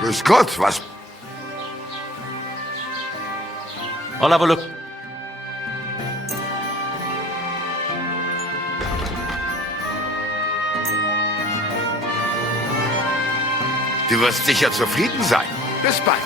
Grüß Gott, was? I'll have a look. Du wirst sicher zufrieden sein. Bis bald.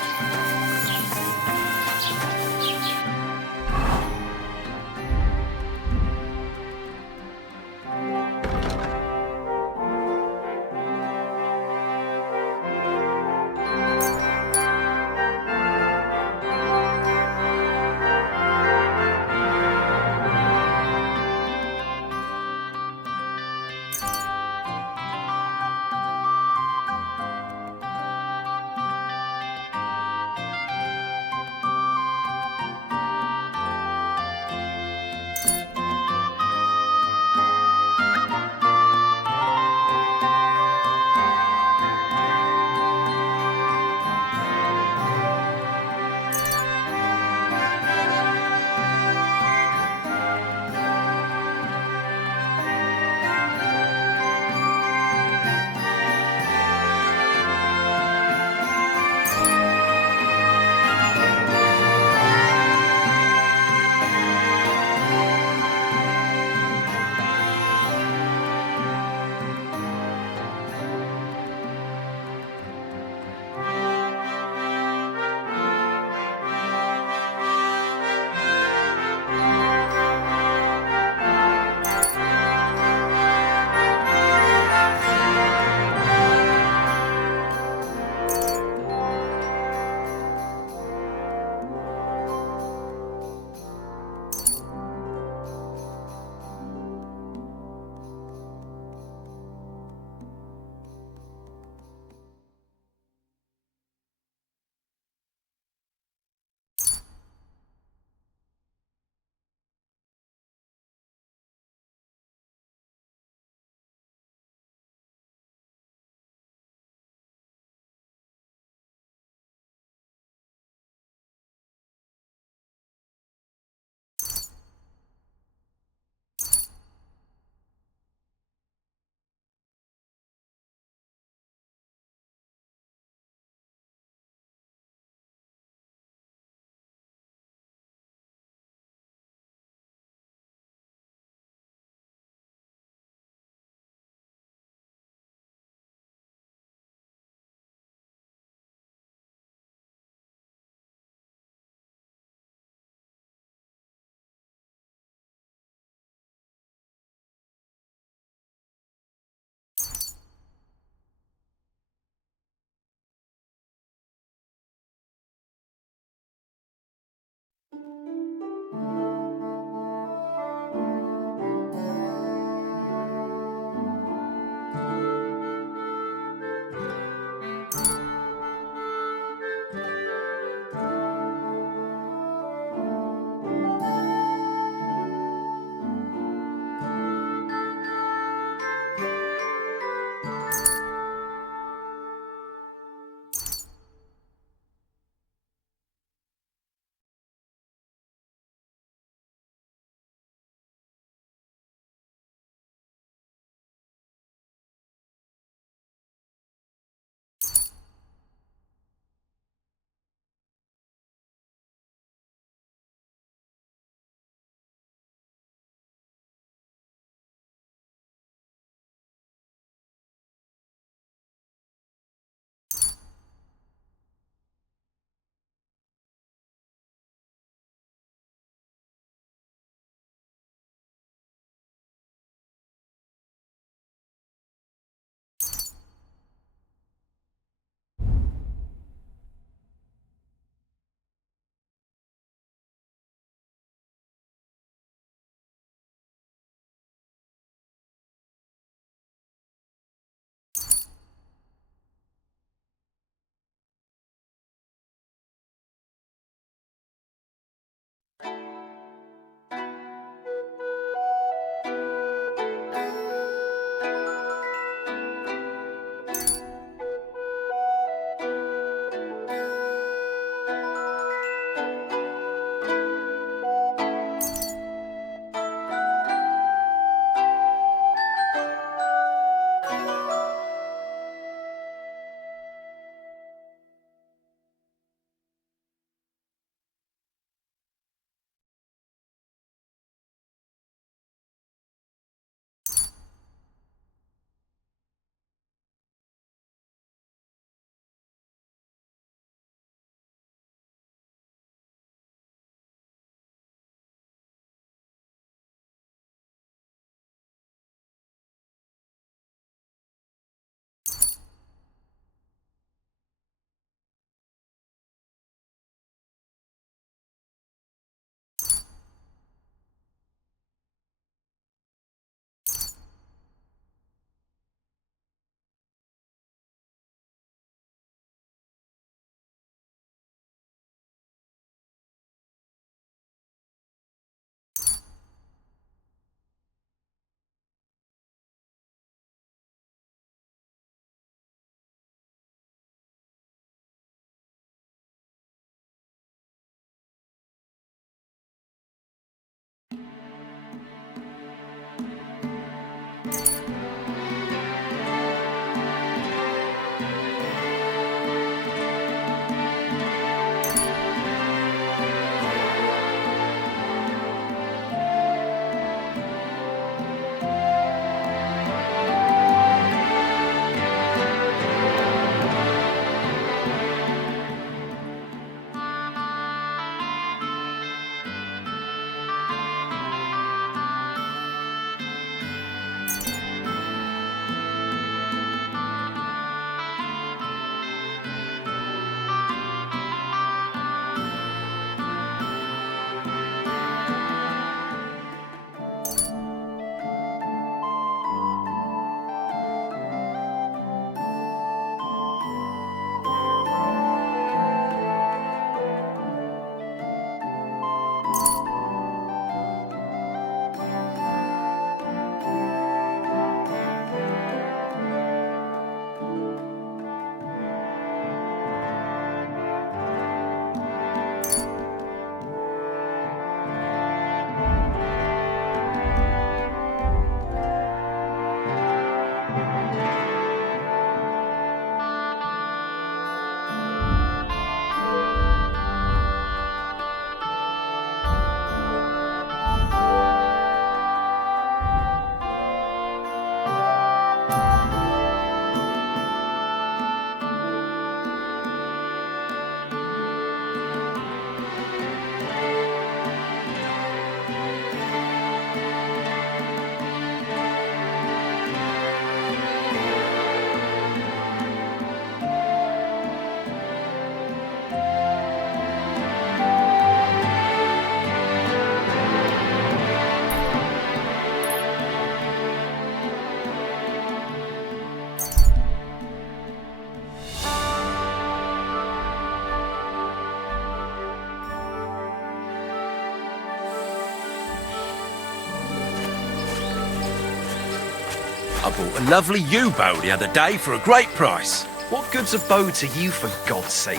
I bought a lovely U-boat the other day for a great price. What good's a bow to you, for God's sake?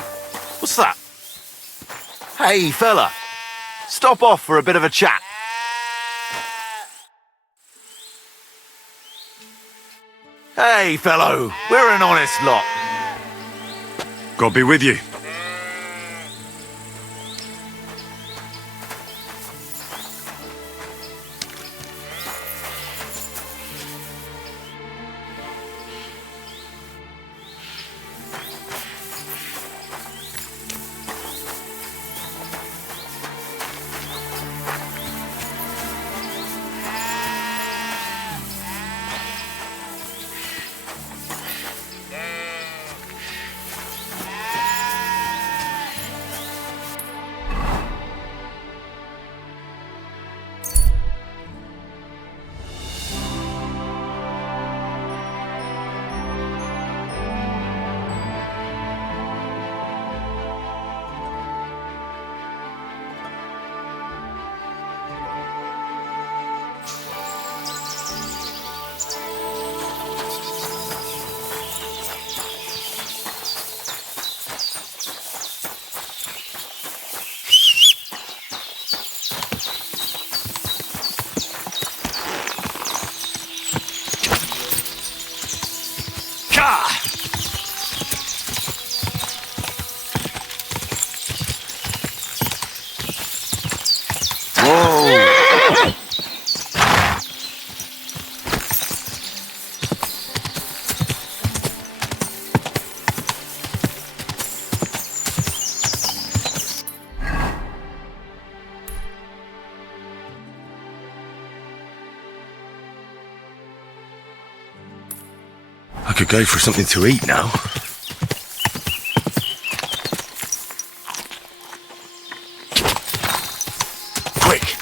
What's that? Hey, fella. Stop off for a bit of a chat. Hey, fellow. We're an honest lot. God be with you. I could go for something to eat now. Quick.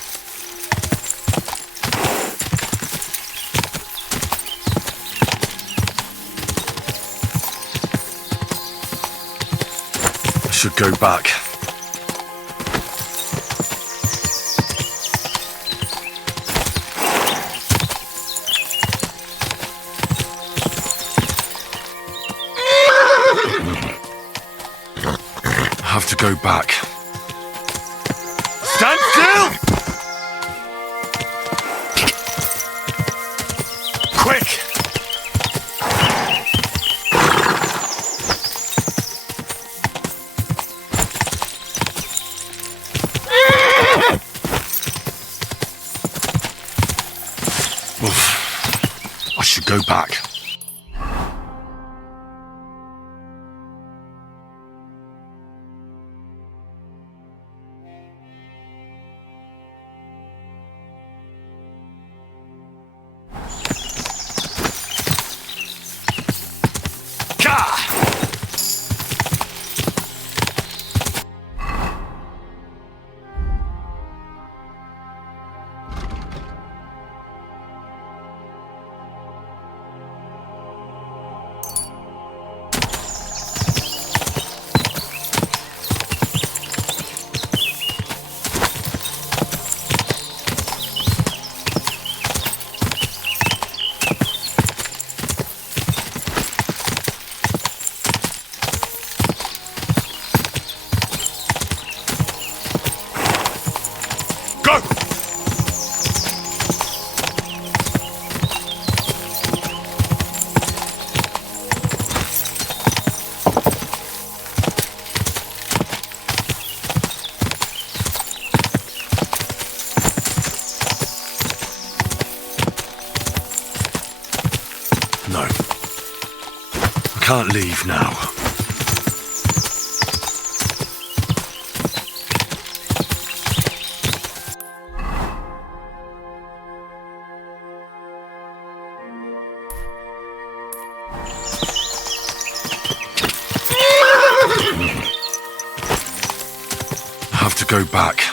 I should go back. I have to go back. Stand still! Quick! Oof. I should go back. No. I can't leave now. I have to go back.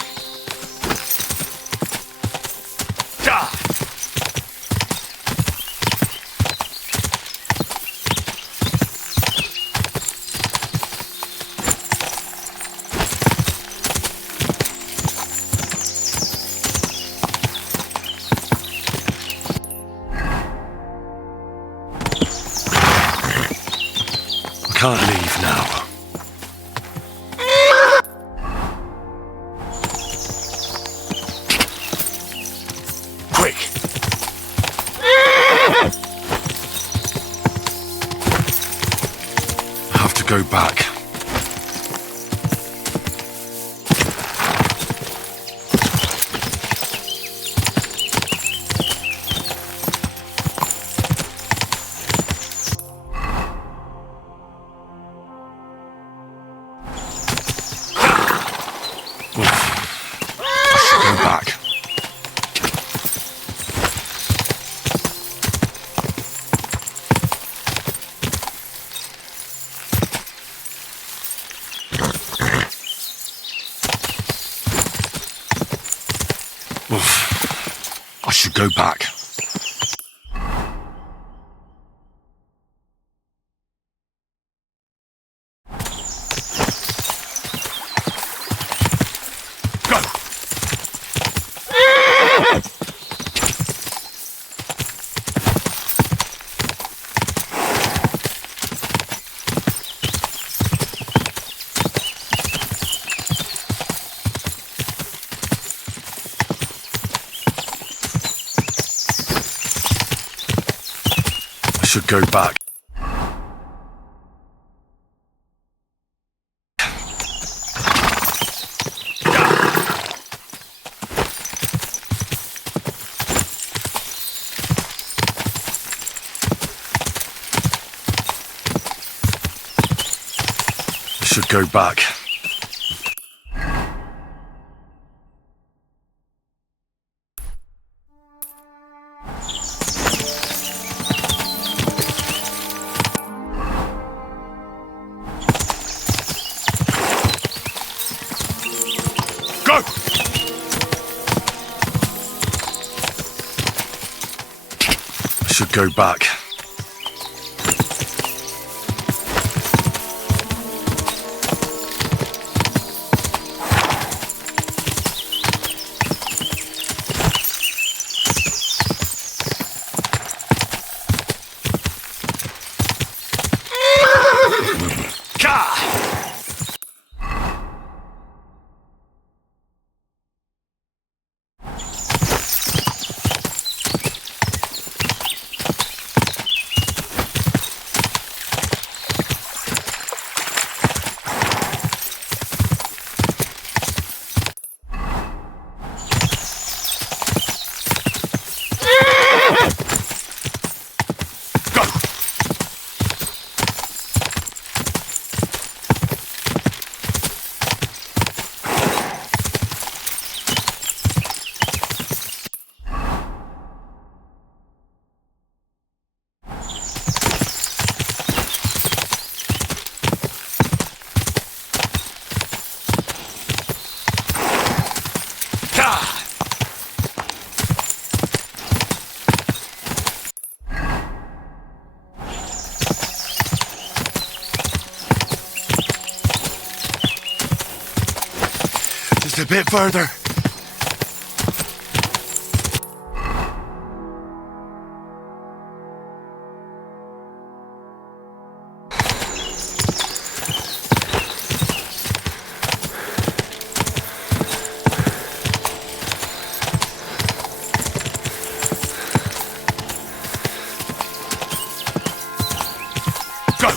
can't leave now. Quick! I have to go back. I should go back. Go! I should go back. I should go back. Go! I should go back. Just a bit further. Go!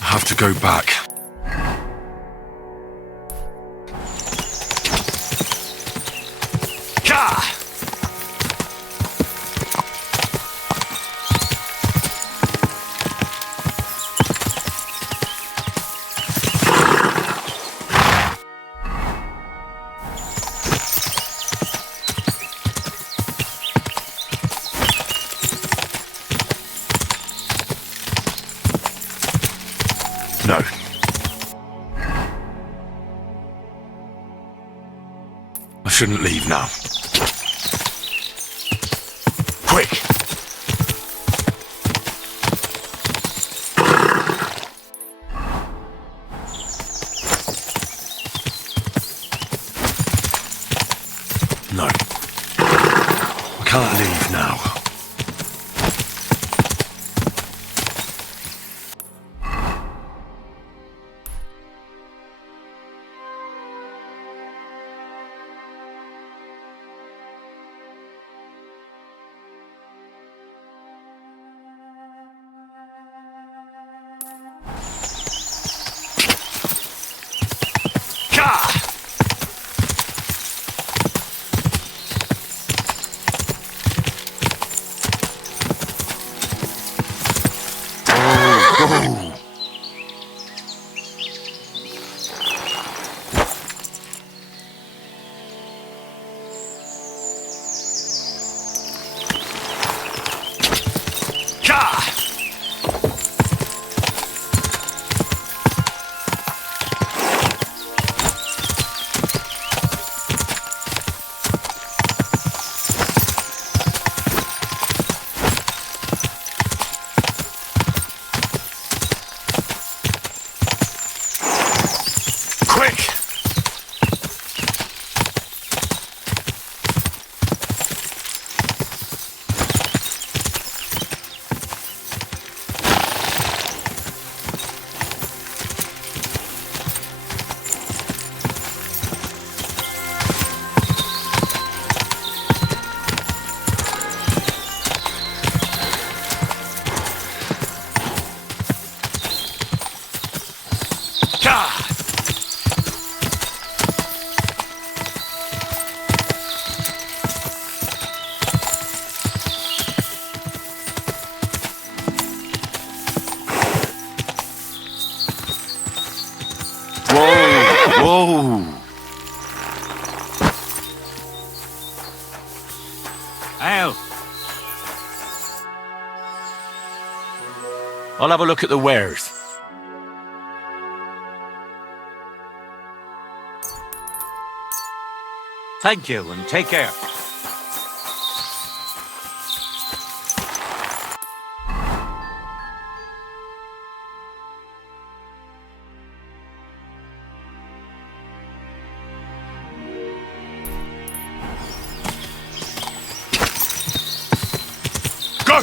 I have to go back. No, shouldn't leave now. Quick! No. I can't leave now. Whoa! Al, I'll have a look at the wares. thank you and take care. Go!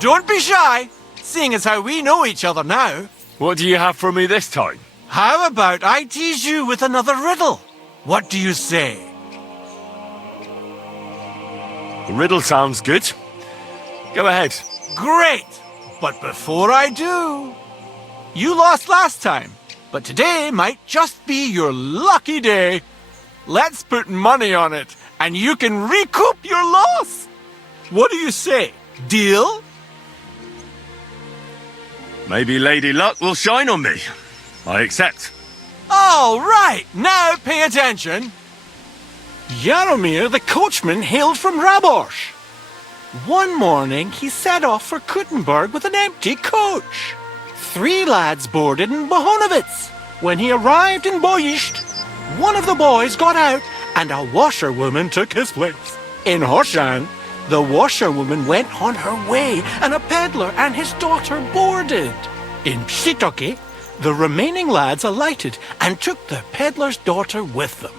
Don't be shy, seeing as how we know each other now. What do you have for me this time? How about I tease you with another riddle? What do you say? The riddle sounds good. Go ahead. Great! But before I do, you lost last time, but today might just be your lucky day. Let's put money on it, and you can recoup your loss. What do you say? Deal? Maybe Lady Luck will shine on me. I accept. All right, now pay attention. Jaromir the coachman hailed from Rabosch. One morning he set off for Kuttenberg with an empty coach. 3 lads boarded in Bohonovitz. When he arrived in Boischt, one of the boys got out and a washerwoman took his place. In Horshan, the washerwoman went on her way and a peddler and his daughter boarded. In Psitoki, the remaining lads alighted and took the peddler's daughter with them.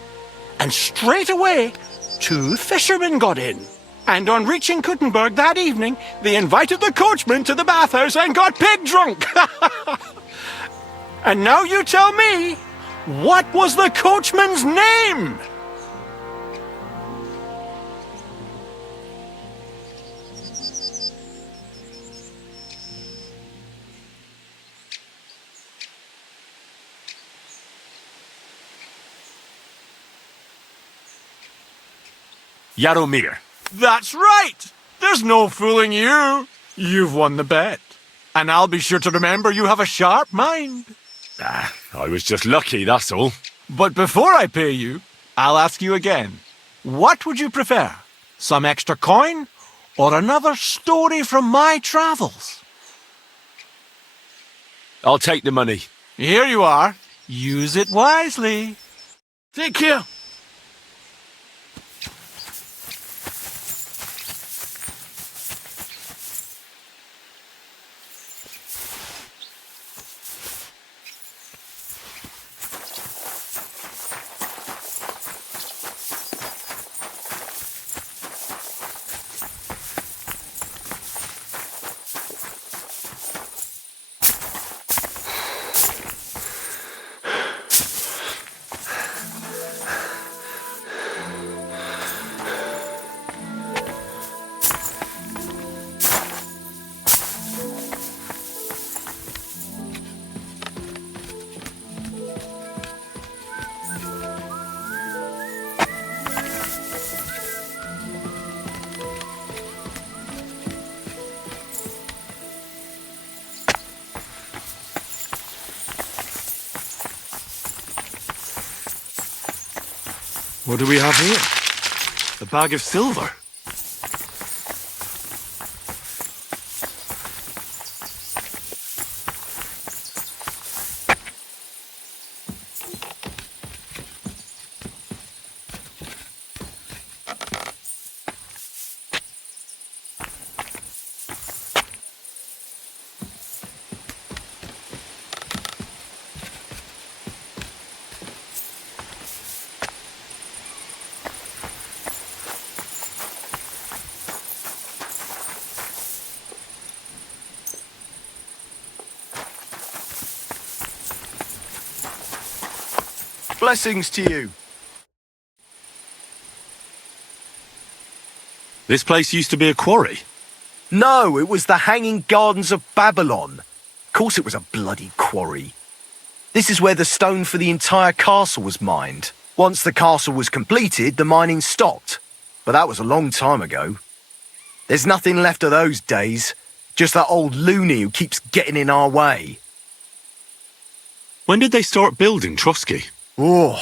And straight away, 2 fishermen got in. And on reaching Kuttenberg that evening, they invited the coachman to the bathhouse and got pig drunk. And now you tell me, what was the coachman's name? Jaromir. That's right! There's no fooling you. You've won the bet. And I'll be sure to remember you have a sharp mind. I was just lucky, that's all. But before I pay you, I'll ask you again. What would you prefer? Some extra coin or another story from my travels? I'll take the money. Here you are. Use it wisely. Take care. What do we have here? A bag of silver. Blessings to you. This place used to be a quarry. No, it was the Hanging Gardens of Babylon. Of course it was a bloody quarry. This is where the stone for the entire castle was mined. Once the castle was completed, the mining stopped. But that was a long time ago. There's nothing left of those days. Just that old loony who keeps getting in our way. When did they start building Trotsky? Oh,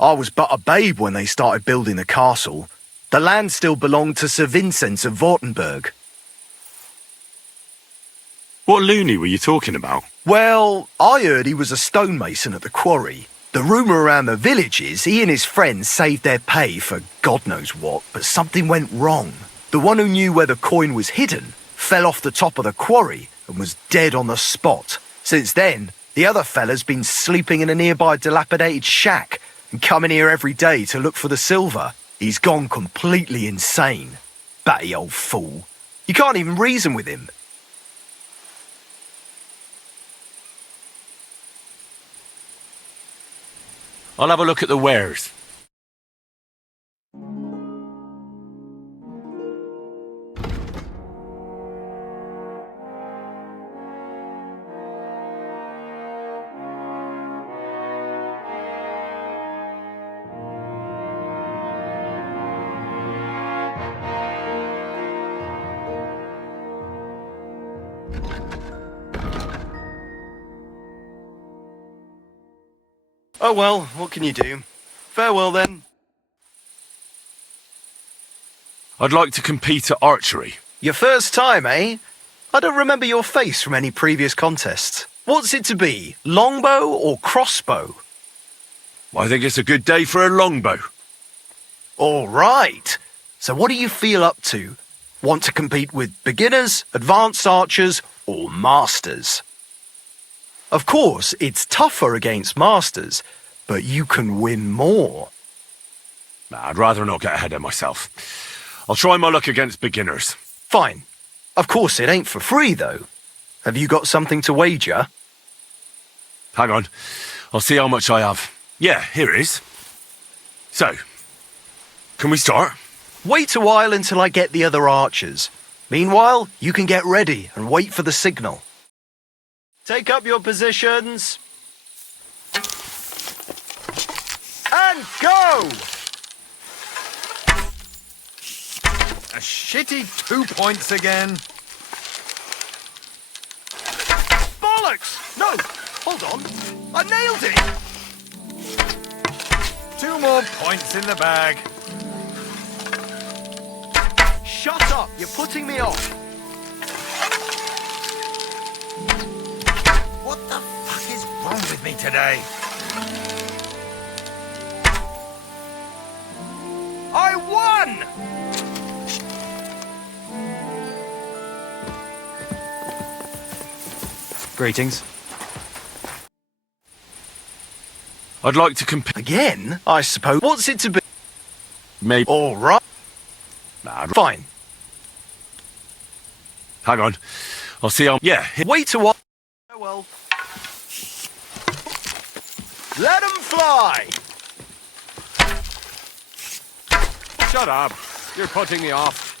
I was but a babe when they started building the castle. The land still belonged to Sir Vincent of Wartenberg. What loony were you talking about? Well, I heard he was a stonemason at the quarry. The rumour around the village is he and his friends saved their pay for God knows what, but something went wrong. The one who knew where the coin was hidden fell off the top of the quarry and was dead on the spot. Since then, the other fella's been sleeping in a nearby dilapidated shack and coming here every day to look for the silver. He's gone completely insane. Batty old fool. You can't even reason with him. I'll have a look at the wares. Oh well, what can you do? Farewell then. I'd like to compete at archery. Your first time, eh? I don't remember your face from any previous contests. What's it to be, longbow or crossbow? I think it's a good day for a longbow. All right. So what do you feel up to? Want to compete with beginners, advanced archers, or masters? Of course, it's tougher against masters, but you can win more. I'd rather not get ahead of myself. I'll try my luck against beginners. Fine. Of course, it ain't for free, though. Have you got something to wager? Hang on. I'll see how much I have. Yeah, here it is. So, can we start? Wait a while until I get the other archers. Meanwhile, you can get ready and wait for the signal. Take up your positions. And go! A shitty 2 points again. Bollocks! No! Hold on. I nailed it! 2 more points in the bag. Shut up! You're putting me off. What the fuck is wrong with me today? I won! Greetings. I'd like to compete. Again, I suppose. What's it to be? Maybe. All right. Fine. Hang on. I'll see how. Yeah. Wait a while. Oh well. Let 'em fly! Shut up. You're putting me off.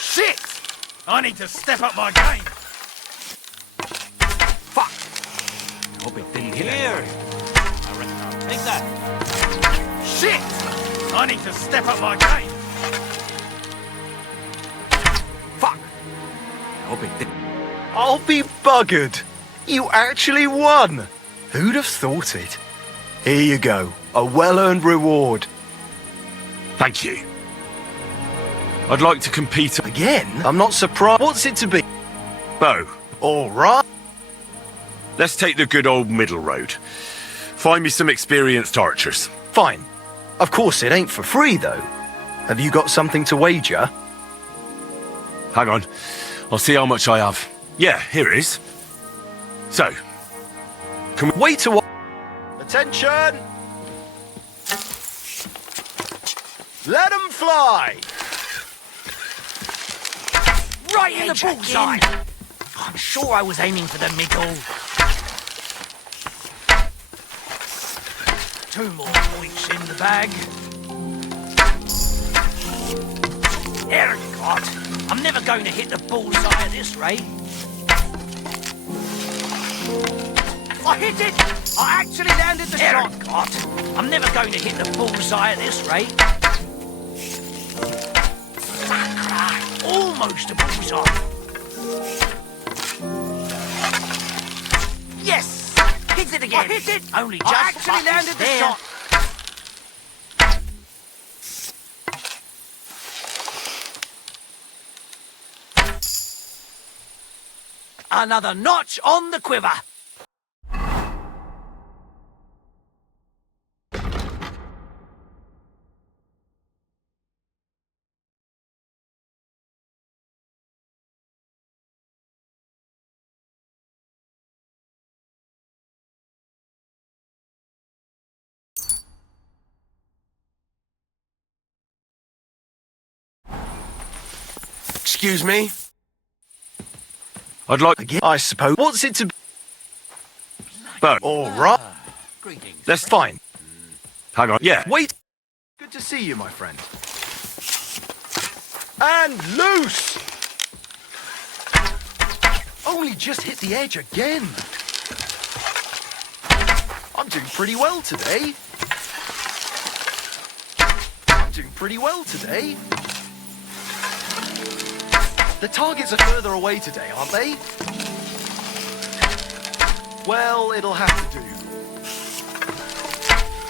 Shit! I need to step up my game. Fuck. Hope it didn't hit here. I reckon I'll take that. Shit! I need to step up my game. Fuck. I hope it did. I'll be buggered. You actually won. Who'd have thought it? Here you go. A well-earned reward. Thank you. I'd like to compete. Again? I'm not surprised. What's it to be? Bow. All right. Let's take the good old middle road. Find me some experienced archers. Fine. Of course, it ain't for free, though. Have you got something to wager? Hang on. I'll see how much I have. Yeah, here it is. So, can we... Wait a while. Attention! Let 'em fly! Right in the bullseye! I'm sure I was aiming for the middle. 2 more points in the bag. There God! I'm never going to hit the bullseye at this rate. I hit it! I actually landed the shot! God! I'm never going to hit the bullseye at this rate. Almost a bullseye. Yes! Hit it again! I hit it! Only just I actually landed the shot. Another notch on the quiver. Excuse me? I'd like... Again, I suppose. What's it to be? But All right. let's Fine. hang on. Yeah. Wait. Good to see you, my friend. And loose! Only just hit the edge again. I'm doing pretty well today. The targets are further away today, aren't they? Well, it'll have to do.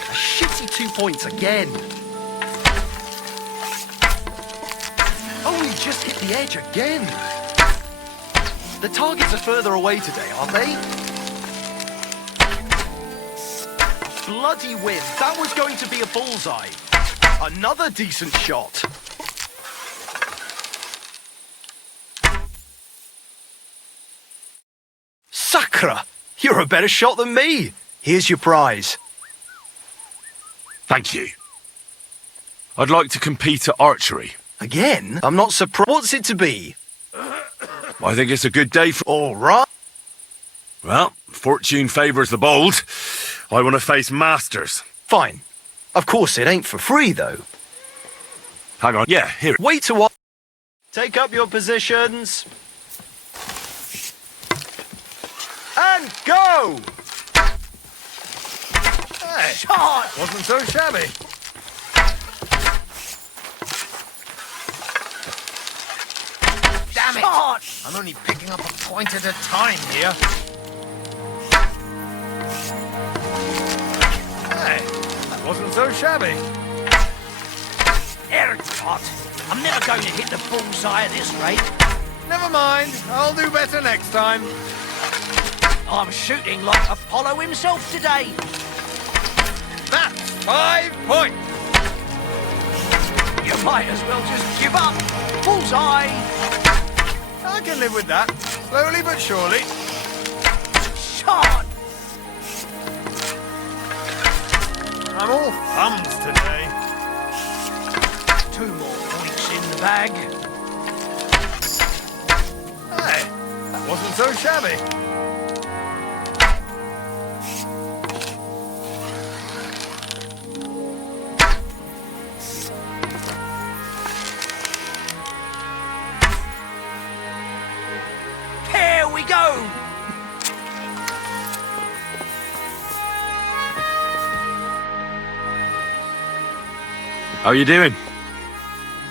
A shitty 2 points again. Only just hit the edge again. The targets are further away today, aren't they? Bloody win. That was going to be a bullseye. Another decent shot. Sakra! You're a better shot than me. Here's your prize. Thank you. I'd like to compete at archery. Again? I'm not surprised. What's it to be? I think it's a good day for... All right. Well, fortune favours the bold. I want to face masters. Fine. Of course, it ain't for free, though. Hang on. Yeah, here. Wait a while. Take up your positions. And go! Hey, Shot! wasn't so shabby. Damn it! Shot! I'm only picking up a point at a time here. Hey, that wasn't so shabby. Ergot! I'm never going to hit the bullseye at this rate. Never mind, I'll do better next time. I'm shooting like Apollo himself today. That's 5 points. You might as well just give up. Bullseye! I can live with that, slowly but surely. Shot! I'm all thumbs today. 2 more points in the bag. Hey, that wasn't so shabby. Here we go! How you doing?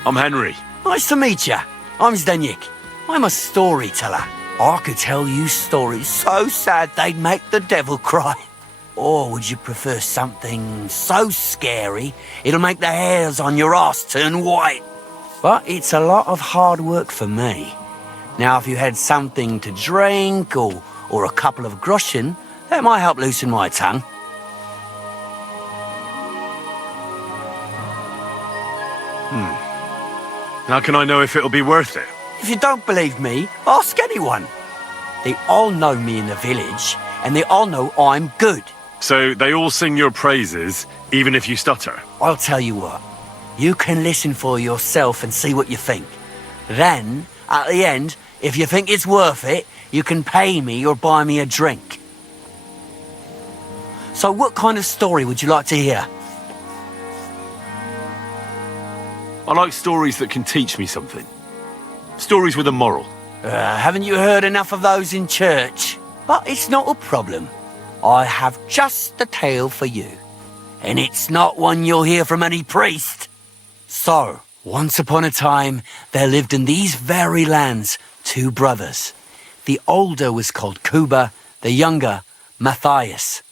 I'm Henry. Nice to meet you. I'm Zdeněk. I'm a storyteller. I could tell you stories so sad they'd make the devil cry. Or would you prefer something so scary it'll make the hairs on your ass turn white? But it's a lot of hard work for me. Now, if you had something to drink or a couple of groschen, that might help loosen my tongue. How can I know if it'll be worth it? If you don't believe me, ask anyone. They all know me in the village, and they all know I'm good. So they all sing your praises, even if you stutter? I'll tell you what. You can listen for yourself and see what you think. Then, at the end, if you think it's worth it, you can pay me or buy me a drink. So what kind of story would you like to hear? I like stories that can teach me something. Stories with a moral. Haven't you heard enough of those in church? But it's not a problem. I have just the tale for you. And it's not one you'll hear from any priest. So, once upon a time, there lived in these very lands 2 brothers. The older was called Kuba, the younger, Matthias.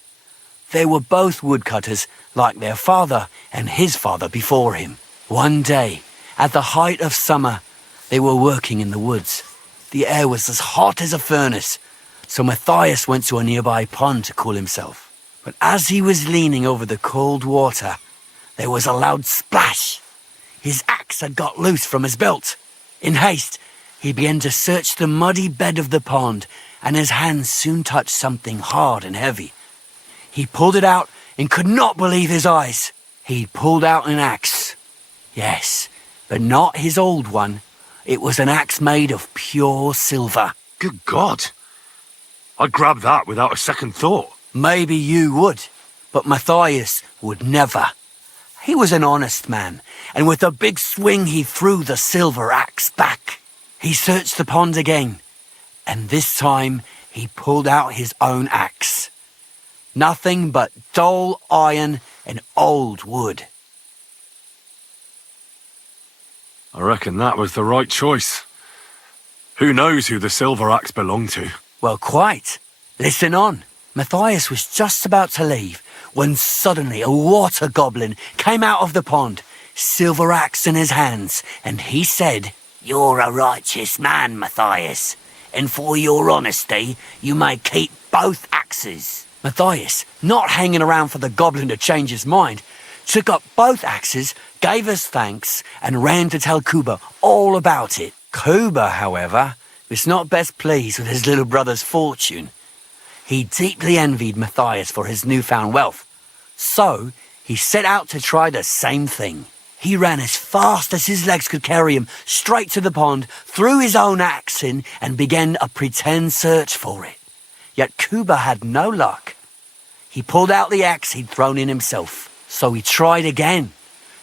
They were both woodcutters, like their father and his father before him. One day, at the height of summer, they were working in the woods. The air was as hot as a furnace, so Matthias went to a nearby pond to cool himself. But as he was leaning over the cold water, there was a loud splash. His axe had got loose from his belt. In haste, he began to search the muddy bed of the pond, and his hands soon touched something hard and heavy. He pulled it out and could not believe his eyes. He'd pulled out an axe. Yes, but not his old one. It was an axe made of pure silver. Good God. I'd grab that without a second thought. Maybe you would, but Matthias would never. He was an honest man, and with a big swing he threw the silver axe back. He searched the pond again, and this time he pulled out his own axe. Nothing but dull iron and old wood. I reckon that was the right choice. Who knows who the silver axe belonged to? Well, quite. Listen on. Matthias was just about to leave when suddenly a water goblin came out of the pond, silver axe in his hands, and he said, "You're a righteous man, Matthias, and for your honesty, you may keep both axes." Matthias, not hanging around for the goblin to change his mind, took up both axes, gave us thanks, and ran to tell Kuba all about it. Kuba, however, was not best pleased with his little brother's fortune. He deeply envied Matthias for his newfound wealth, so he set out to try the same thing. He ran as fast as his legs could carry him straight to the pond, threw his own axe in, and began a pretend search for it. Yet Kuba had no luck. He pulled out the axe he'd thrown in himself, so he tried again.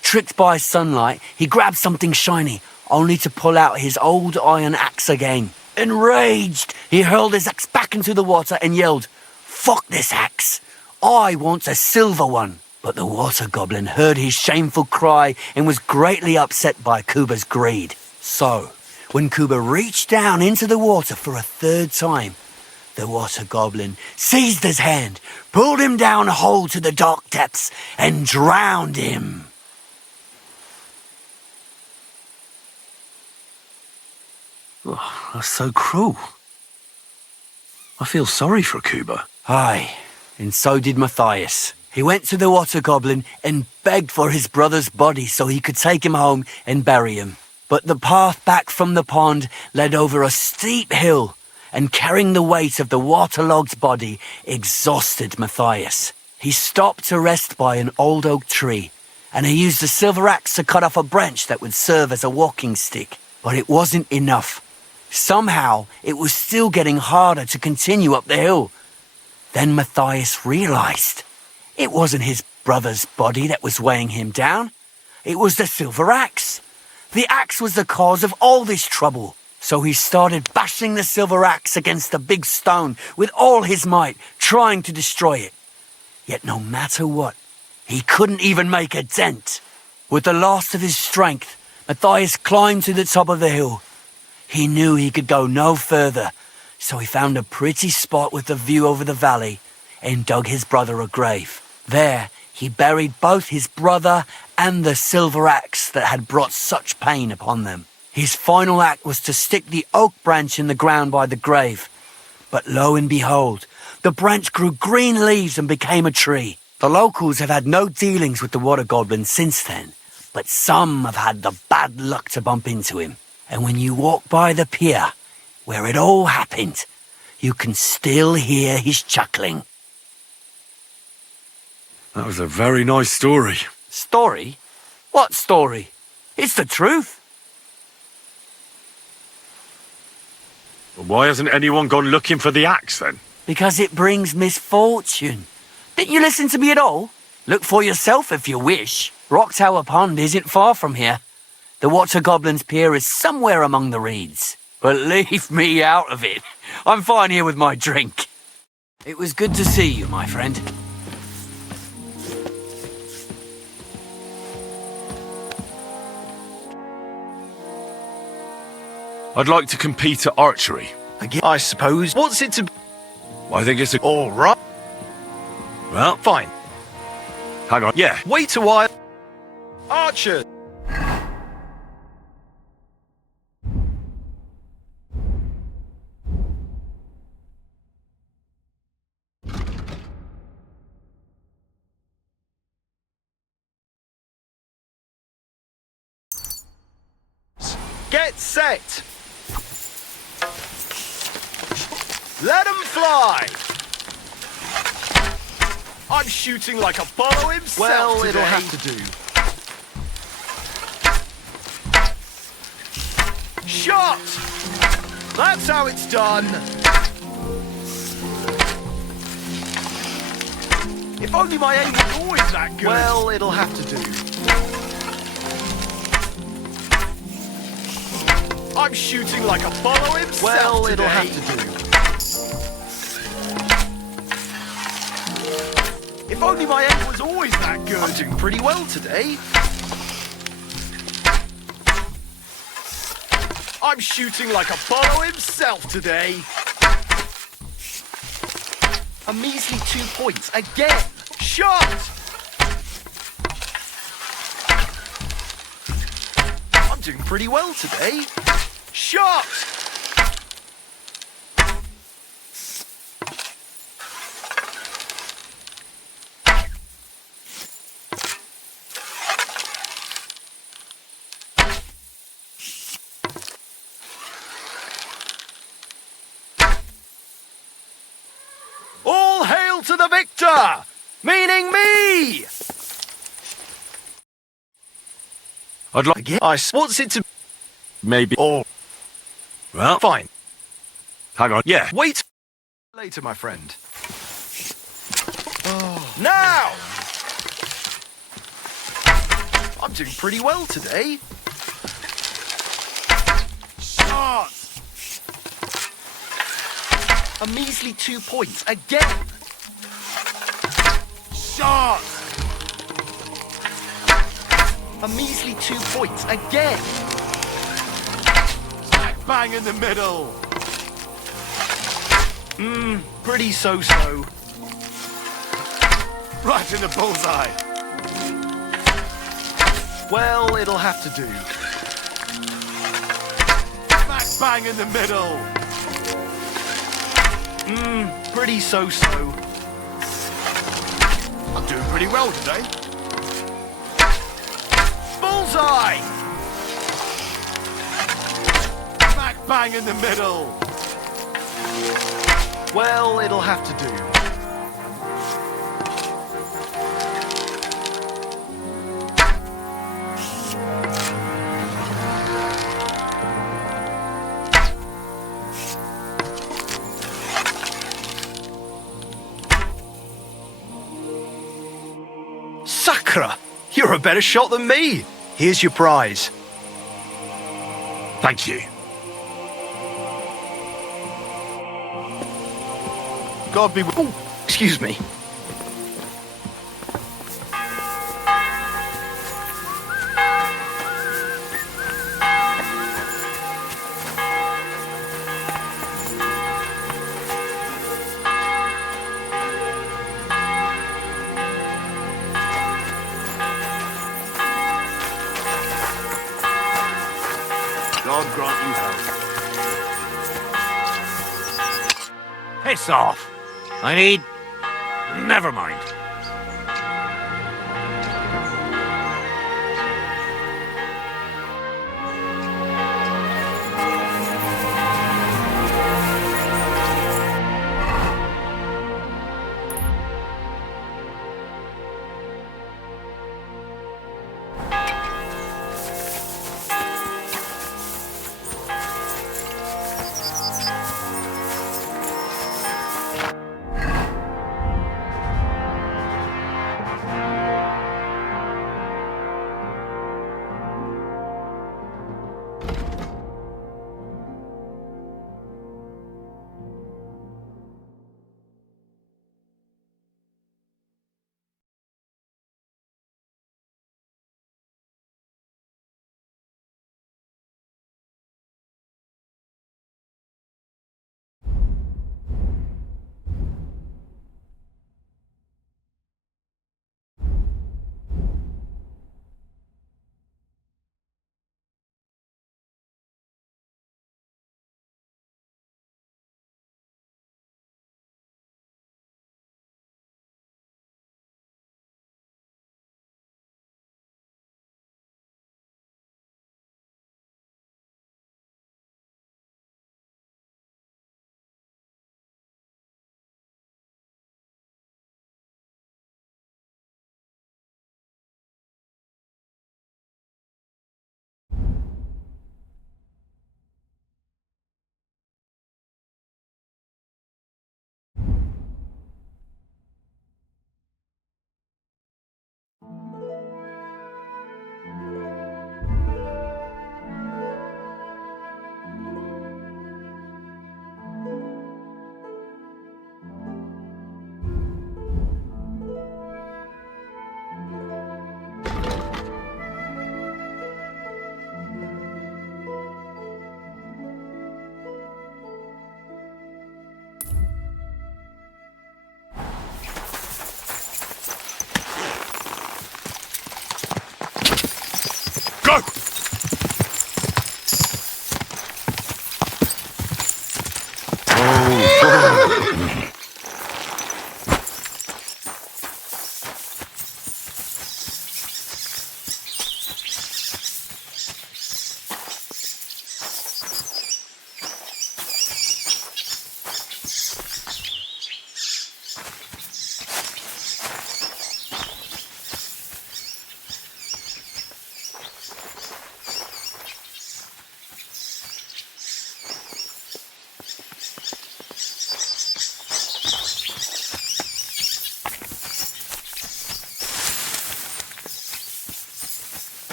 Tricked by sunlight, he grabbed something shiny, only to pull out his old iron axe again. Enraged, he hurled his axe back into the water and yelled, "Fuck this axe! I want a silver one!" But the water goblin heard his shameful cry and was greatly upset by Kuba's greed. So, when Kuba reached down into the water for a third time, the water goblin seized his hand, pulled him down a hole to the dark depths, and drowned him. Oh, that's so cruel. I feel sorry for Kuba. Aye, and so did Matthias. He went to the water goblin and begged for his brother's body so he could take him home and bury him. But the path back from the pond led over a steep hill, and carrying the weight of the waterlogged body exhausted Matthias. He stopped to rest by an old oak tree, and he used a silver axe to cut off a branch that would serve as a walking stick. But it wasn't enough. Somehow, it was still getting harder to continue up the hill. Then Matthias realized it wasn't his brother's body that was weighing him down. It was the silver axe. The axe was the cause of all this trouble. So he started bashing the silver axe against the big stone with all his might, trying to destroy it. Yet no matter what, he couldn't even make a dent. With the last of his strength, Matthias climbed to the top of the hill. He knew he could go no further, so he found a pretty spot with a view over the valley and dug his brother a grave. There, he buried both his brother and the silver axe that had brought such pain upon them. His final act was to stick the oak branch in the ground by the grave. But lo and behold, the branch grew green leaves and became a tree. The locals have had no dealings with the water goblin since then, but some have had the bad luck to bump into him. And when you walk by the pier, where it all happened, you can still hear his chuckling. That was a very nice story. Story? What story? It's the truth. But why hasn't anyone gone looking for the axe then? Because it brings misfortune. Didn't you listen to me at all? Look for yourself if you wish. Rock Tower Pond isn't far from here. The Water Goblin's pier is somewhere among the reeds. But leave me out of it. I'm fine here with my drink. It was good to see you, my friend. I'd like to compete at archery. I suppose. What's it to... I think it's a... All right. Well, Fine. hang on. Yeah. Wait a while. Archer. Get set. Let 'em fly. I'm shooting like Apollo himself. Well, today. It'll have to do. Shot. That's how it's done. If only my aim was always that good. Well, it'll have to do. I'm shooting like Apollo himself Well, today. it'll have to do. If only my aim was always that good. I'm doing pretty well today. I'm shooting like Apollo himself today. A measly 2 points again. Shot! I'm doing pretty well today. Shot! All hail to the victor! Meaning me! I'd like Again, I what's it to maybe. all Well, fine. hang on. Yeah. Wait later, my friend. Now! I'm doing pretty well today. Shot! A measly 2 points again. Shot! A measly 2 points again. Smack bang in the middle. Pretty so-so. Right in the bullseye. Well, it'll have to do. Smack bang in the middle. Pretty so-so. I'm doing pretty well today. Bullseye! Smack bang in the middle. Well, it'll have to do. Sakra! You're a better shot than me! Here's your prize. Thank you. God be with... Oh, excuse me. God grant you health. Piss off. I need... Never mind.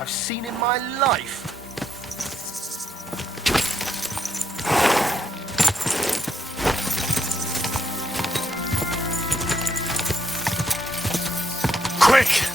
I've seen in my life. Quick!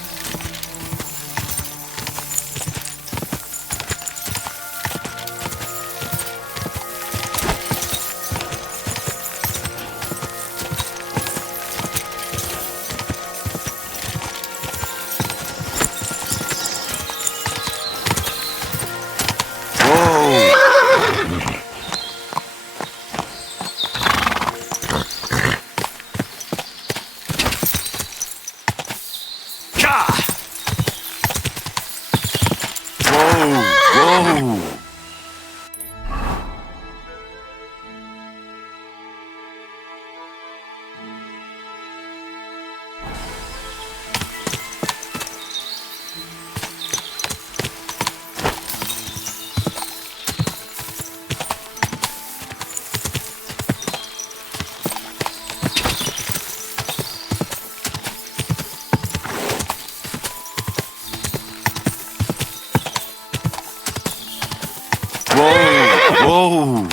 Whoa!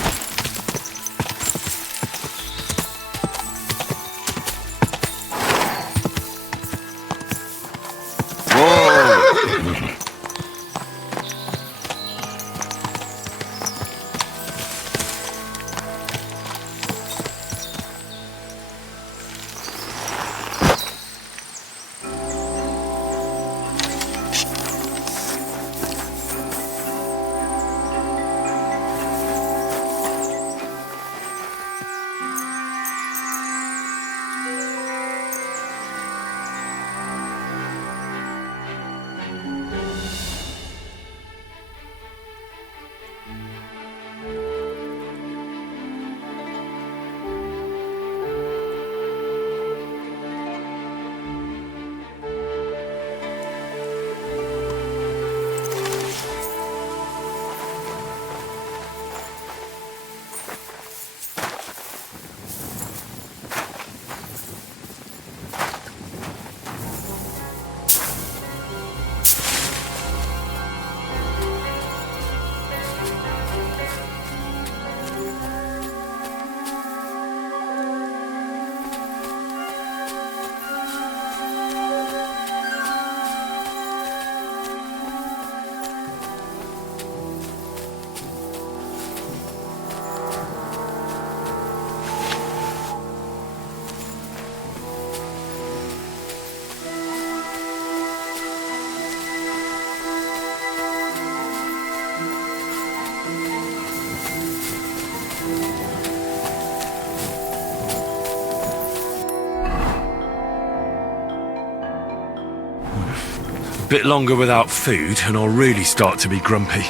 Bit longer without food and I'll really start to be grumpy.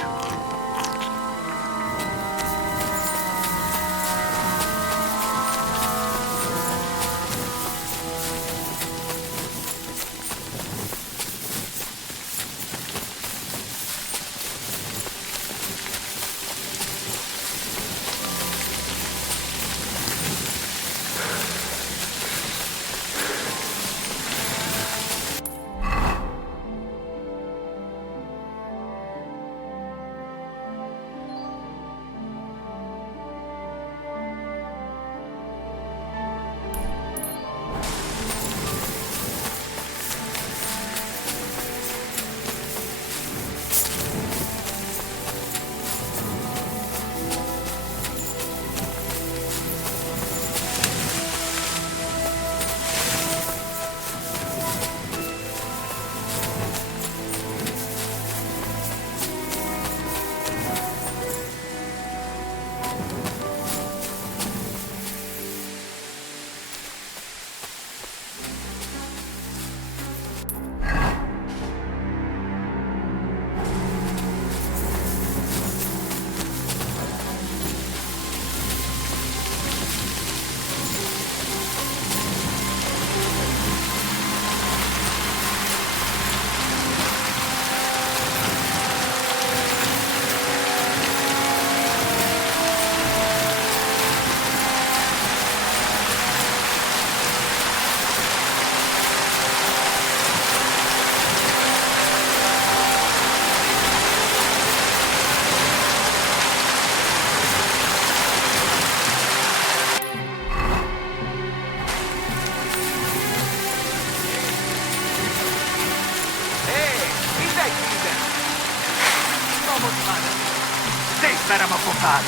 verem a pofád!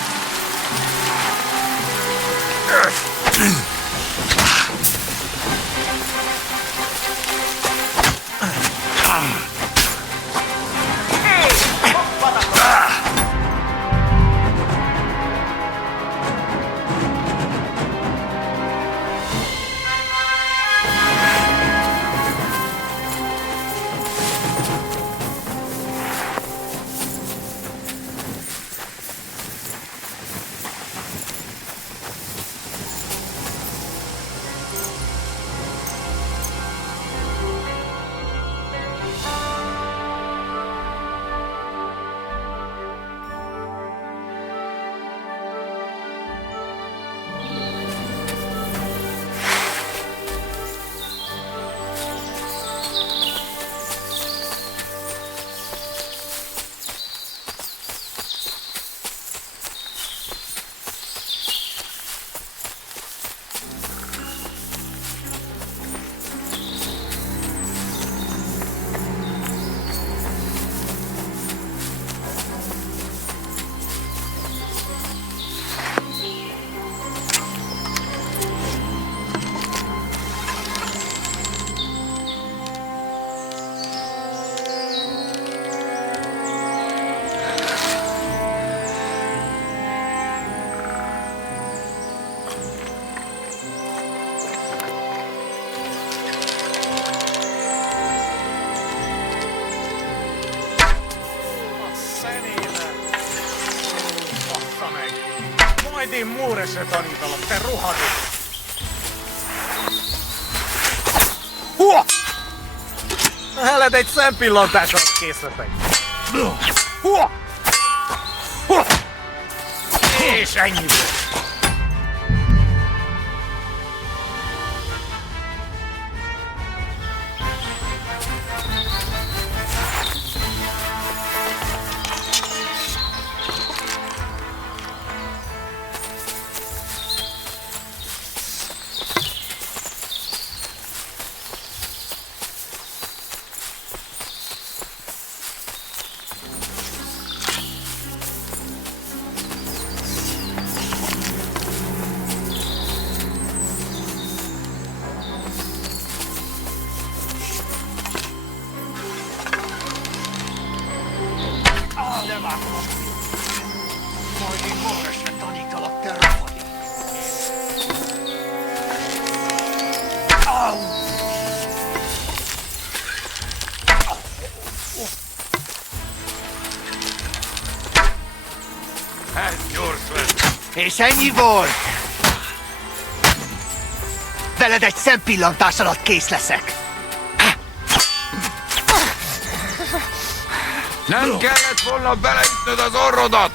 Majd én Móresre tanítalak, te rohadék! Heled egy szempillantás alatt kész leszek. És ennyi volt. Majd én Móresre tanítalak, te rohadék! Ez gyors lesz. És ennyi volt! Veled egy szempillantás alatt kész leszek! Nem kellett volna beleütnöd az orrodat!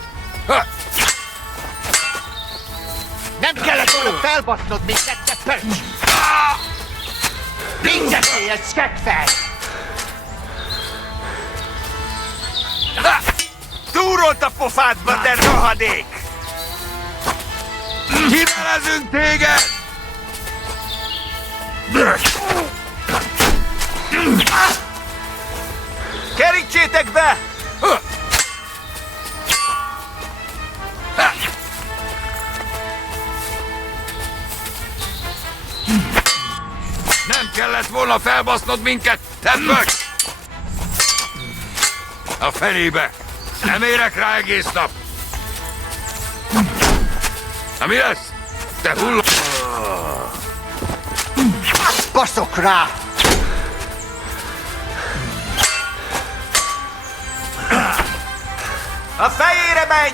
Nem kellett volna felbasznod minket, te pöcs! Mindegyé egy seggfej! Túrolt a pofádba, te rohadék! Kivelezünk téged! Kerítsétek be! Nem kellett volna felbasznod minket, te pöcs! A fenébe! Nem érek rá egész nap! Na mi lesz? Te hulló... Baszok rá! A fejére menj!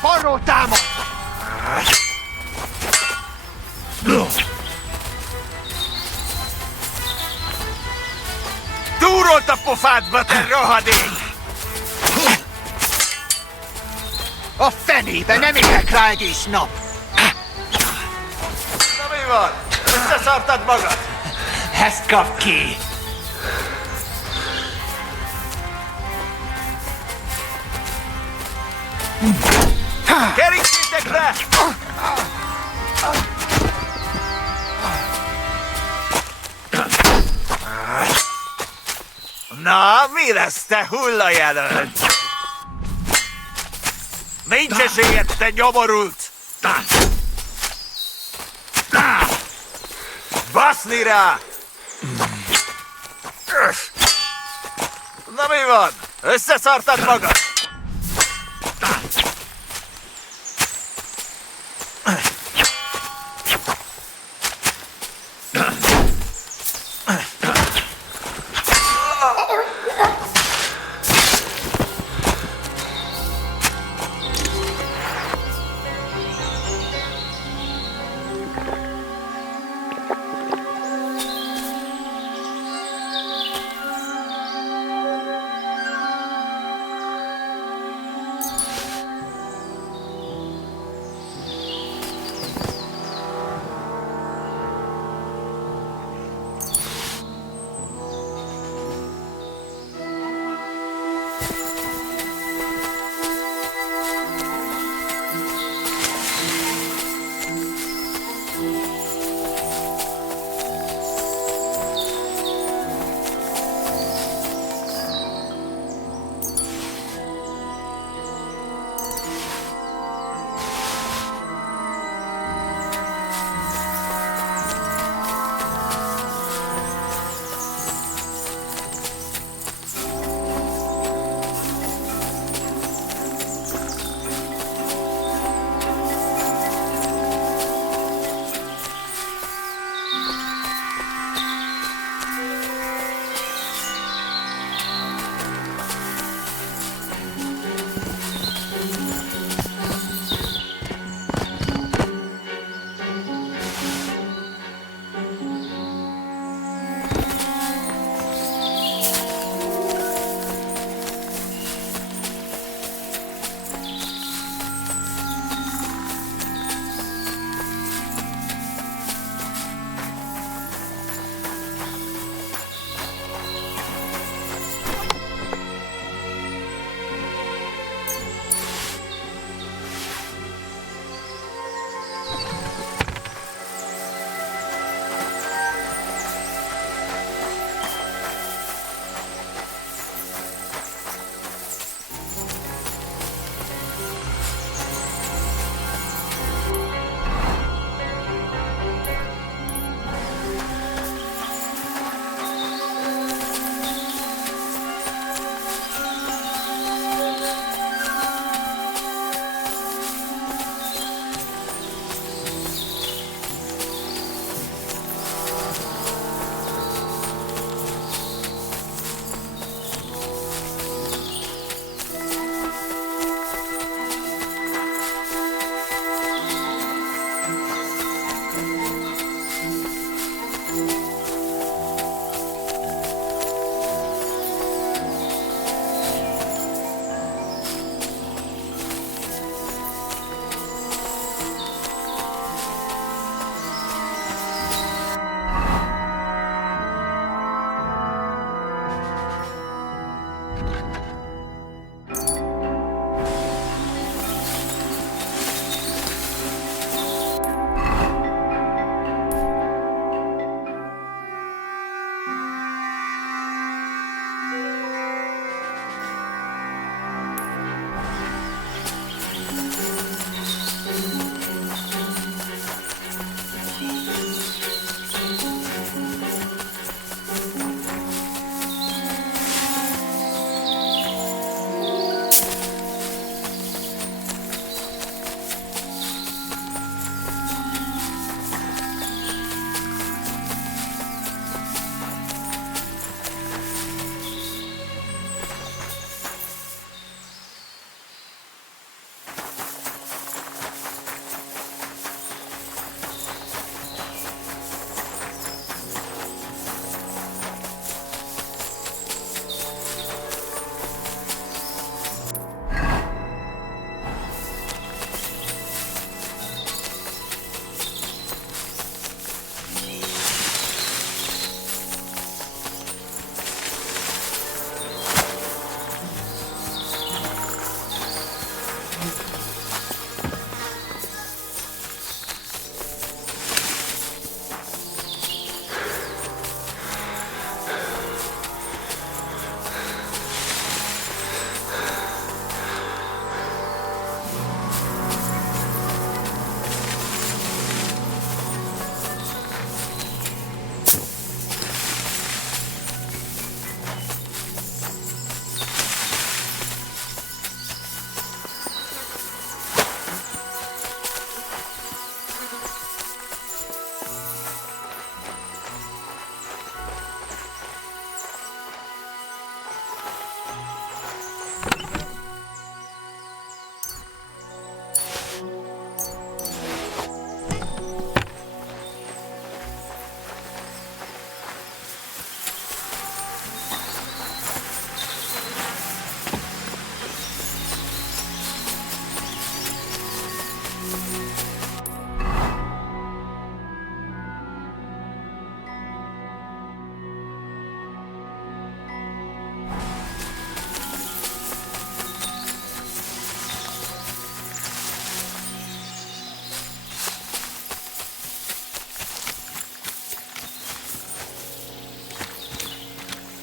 Forró támad! Túrolt a pofádba, te rohadék! A fenébe nem érek rá egész nap! Na mi van? Összeszartad magad? Ezt kap ki! Kerítsétek be! Na, mi Mi lesz, te hullajelölt? Nincs esélyed, te nyomorult! Baszni rá! Na mi van? Összeszartad magad?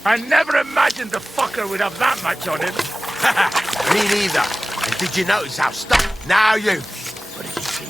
I never imagined the fucker would have that much on him. Me neither. And did you notice how stuck? Now you. What did you see?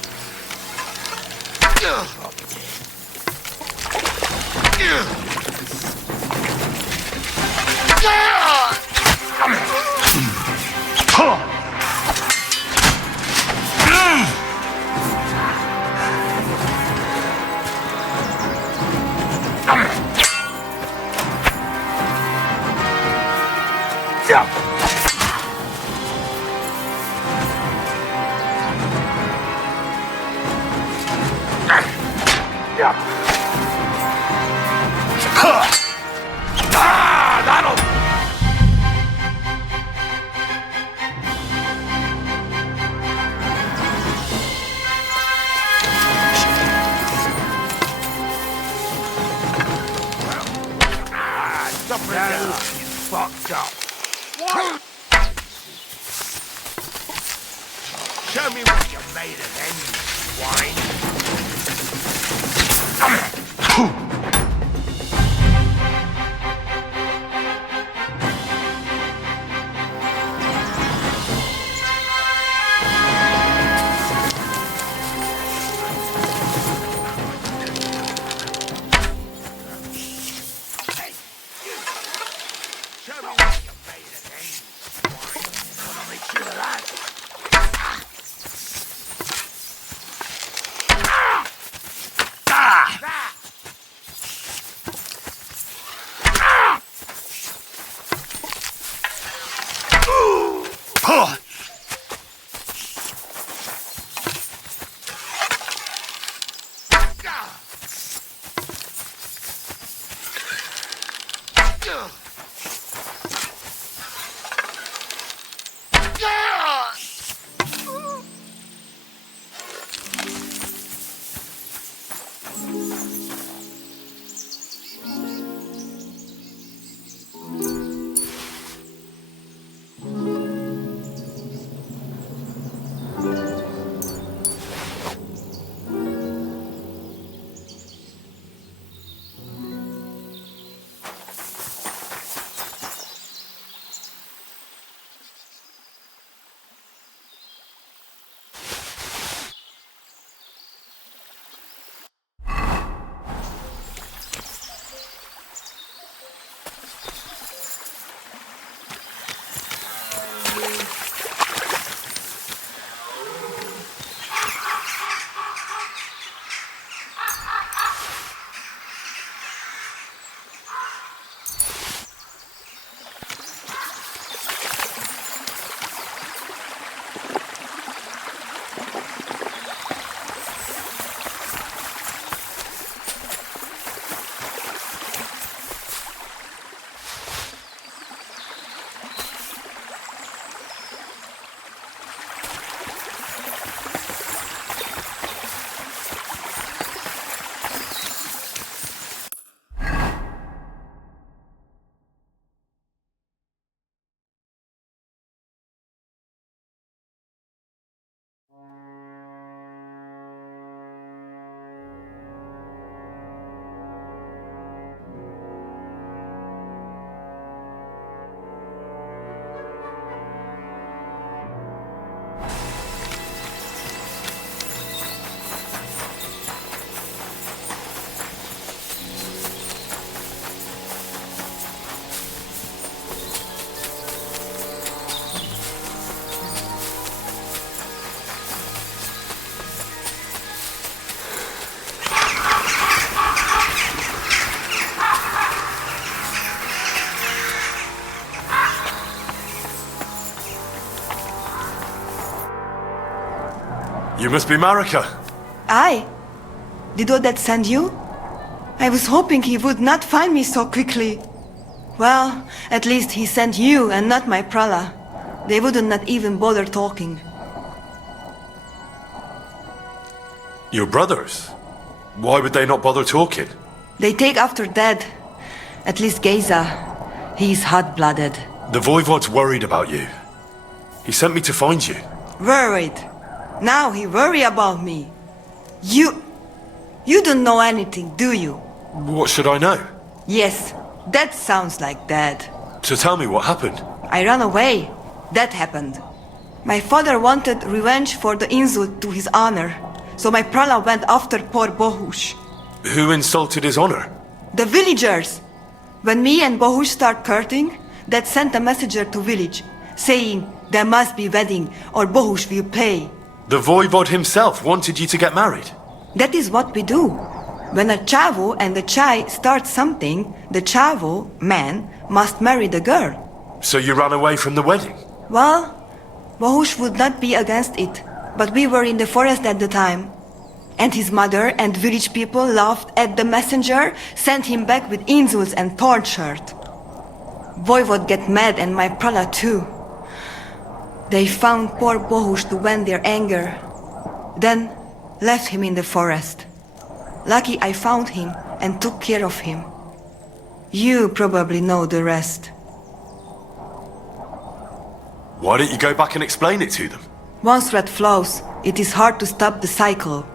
Fucked up. What? Show me what you're made of then, you swine. You must be Marika. Aye. Did Odette send you? I was hoping he would not find me so quickly. Well, at least he sent you and not my prala. They wouldn't not even bother talking. Your brothers? Why would they not bother talking? They take after dead. At least Geza. He's hot-blooded. The Voivode's worried about you. He sent me to find you. Worried. Now he worry about me. You don't know anything, do you? What should I know? Yes, That sounds like Dad. So tell me what happened. I ran away. That happened. My father wanted revenge for the insult to his honor, so my prala went after poor Bohush. Who insulted his honor? The villagers! When me and Bohush start courting, Dad sent a messenger to village, saying there must be wedding or Bohush will pay. The voivod himself wanted you to get married. That is what we do. When a chavo and a chai start something, the chavo, man, must marry the girl. So you ran away from the wedding? Well, Bohush would not be against it, but we were in the forest at the time. And his mother and village people laughed at the messenger, sent him back with insults and tortured. Voivod get mad and my prala too. They found poor Bohush to vent their anger, then left him in the forest. Lucky I found him and took care of him. You probably know the rest. Why don't you go back and explain it to them? Once red flows, it is hard to stop the cycle.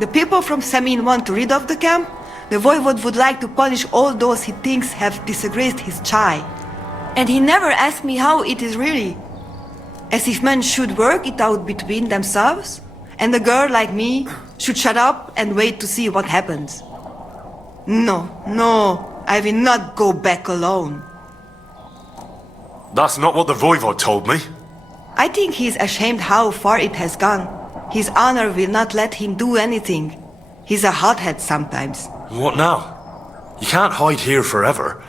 The people from Samin want to rid of the camp. The voivod would like to punish all those he thinks have disgraced his chai. And he never asked me how it is really. As if men should work it out between themselves, and a girl like me should shut up and wait to see what happens. No, I will not go back alone. That's not what the voivod told me. I think he's ashamed how far it has gone. His honor will not let him do anything. He's a hothead sometimes. What now? You can't hide here forever.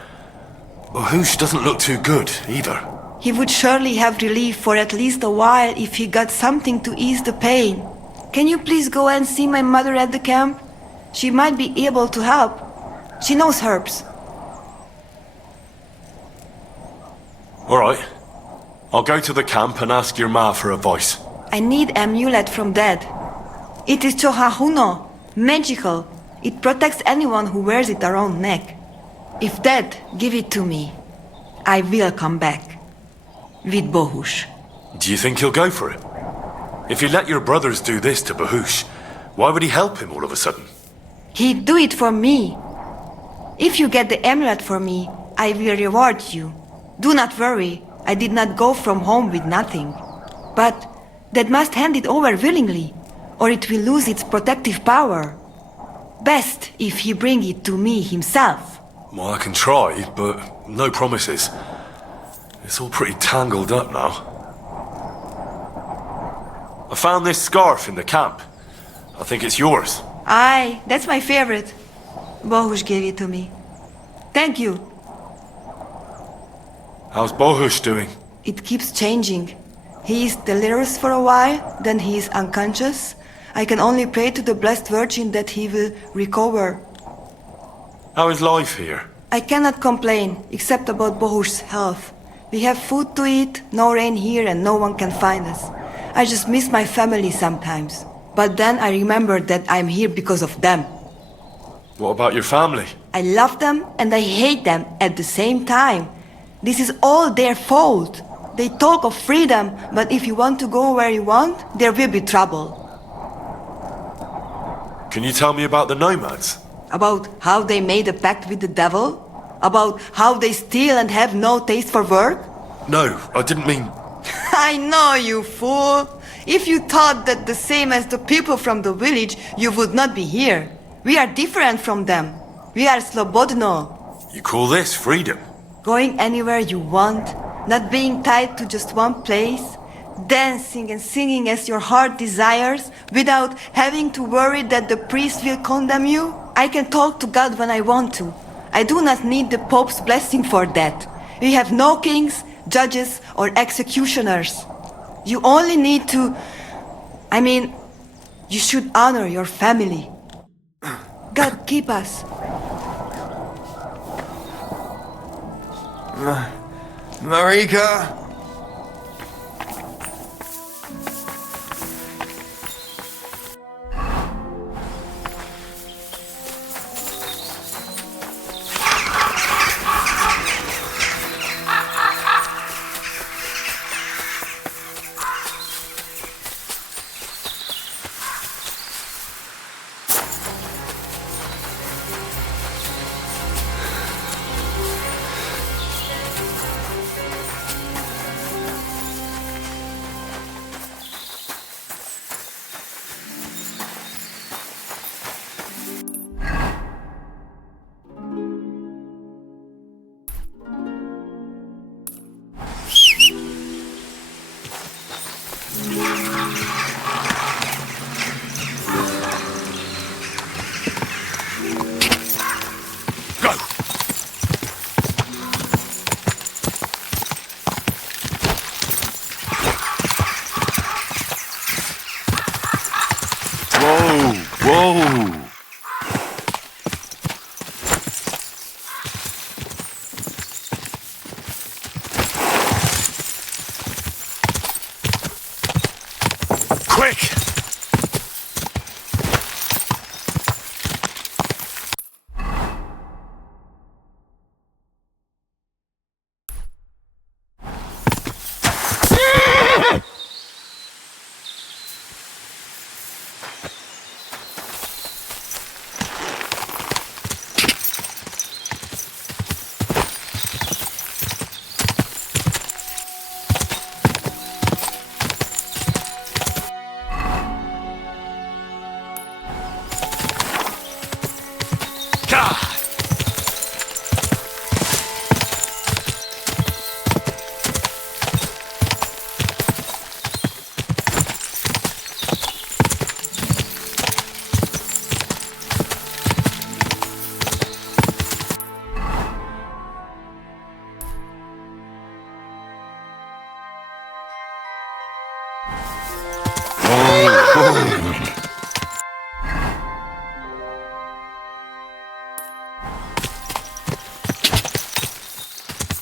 Bohush doesn't look too good, either. He would surely have relief for at least a while if he got something to ease the pain. Can you please go and see my mother at the camp? She might be able to help. She knows herbs. All right. I'll go to the camp and ask your ma for advice. I need amulet from Dad. It is chohahuno, magical. It protects anyone who wears it around neck. If Dad give it to me, I will come back. With Bohush. Do you think he'll go for it? If he let your brothers do this to Bohush, why would he help him all of a sudden? He'd do it for me. If you get the amulet for me, I will reward you. Do not worry, I did not go from home with nothing. But Dad must hand it over willingly, or it will lose its protective power. Best if he bring it to me himself. Well, I can try, but no promises. It's all pretty tangled up now. I found this scarf in the camp. I think it's yours. Aye, that's my favorite. Bohush gave it to me. Thank you. How's Bohush doing? It keeps changing. He is delirious for a while, then he is unconscious. I can only pray to the Blessed Virgin that he will recover. How is life here? I cannot complain, except about Bohush's health. We have food to eat, no rain here, and no one can find us. I just miss my family sometimes. But then I remember that I'm here because of them. What about your family? I love them and I hate them at the same time. This is all their fault. They talk of freedom, but if you want to go where you want, there will be trouble. Can you tell me about the nomads? About how they made a pact with the devil? About how they steal and have no taste for work? No, I didn't mean... I know, you fool! If you thought that the same as the people from the village, you would not be here. We are different from them. We are slobodno. You call this freedom? Going anywhere you want, not being tied to just one place, dancing and singing as your heart desires, without having to worry that the priest will condemn you. I can talk to God when I want to. I do not need the Pope's blessing for that. We have no kings, judges, or executioners. You only need to... you should honor your family. God keep us. Marika? Whoa! Quick!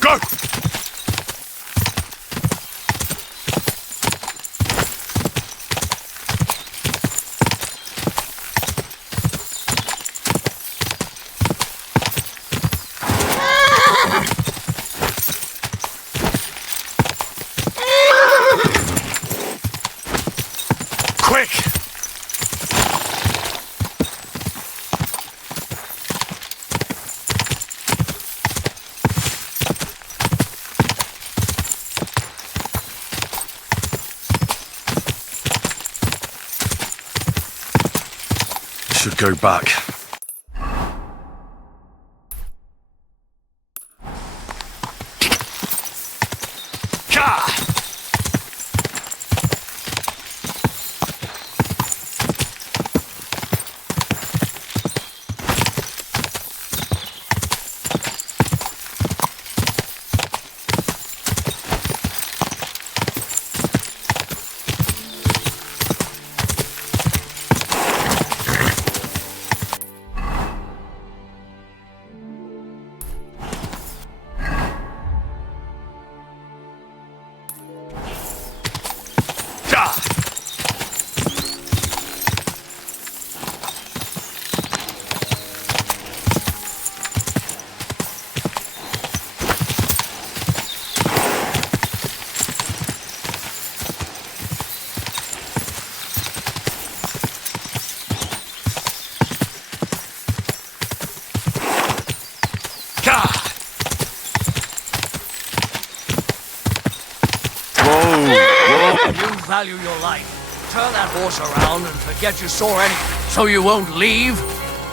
Go! Quick! Should go back. You value your life. Turn that horse around and forget you saw any, so you won't leave.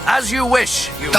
As you wish, you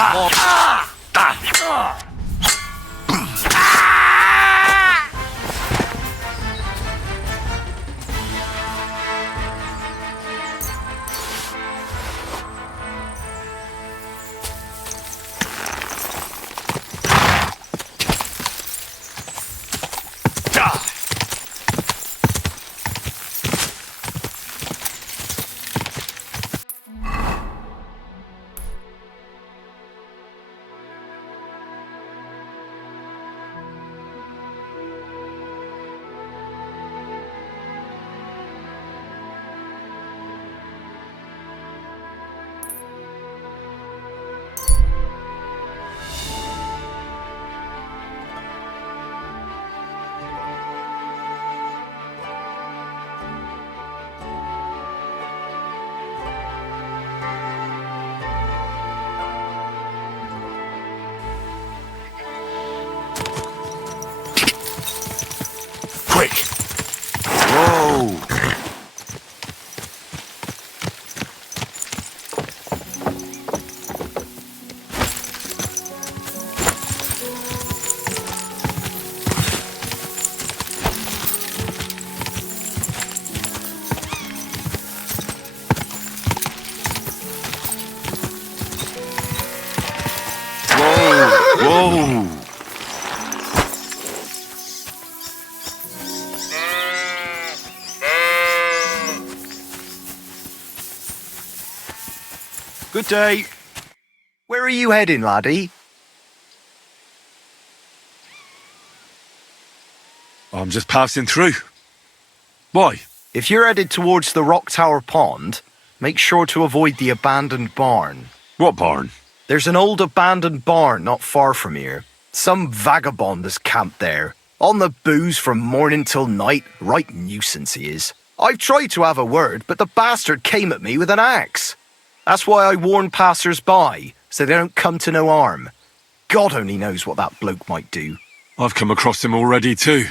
Good day. Where are you heading, laddie? I'm just passing through. Why? If you're headed towards the Rock Tower Pond, make sure to avoid the abandoned barn. What barn? There's an old abandoned barn not far from here. Some vagabond has camped there. On the booze from morning till night. Right nuisance he is. I've tried to have a word, but the bastard came at me with an axe. That's why I warn passers-by, so they don't come to no harm. God only knows what that bloke might do. I've come across him already too.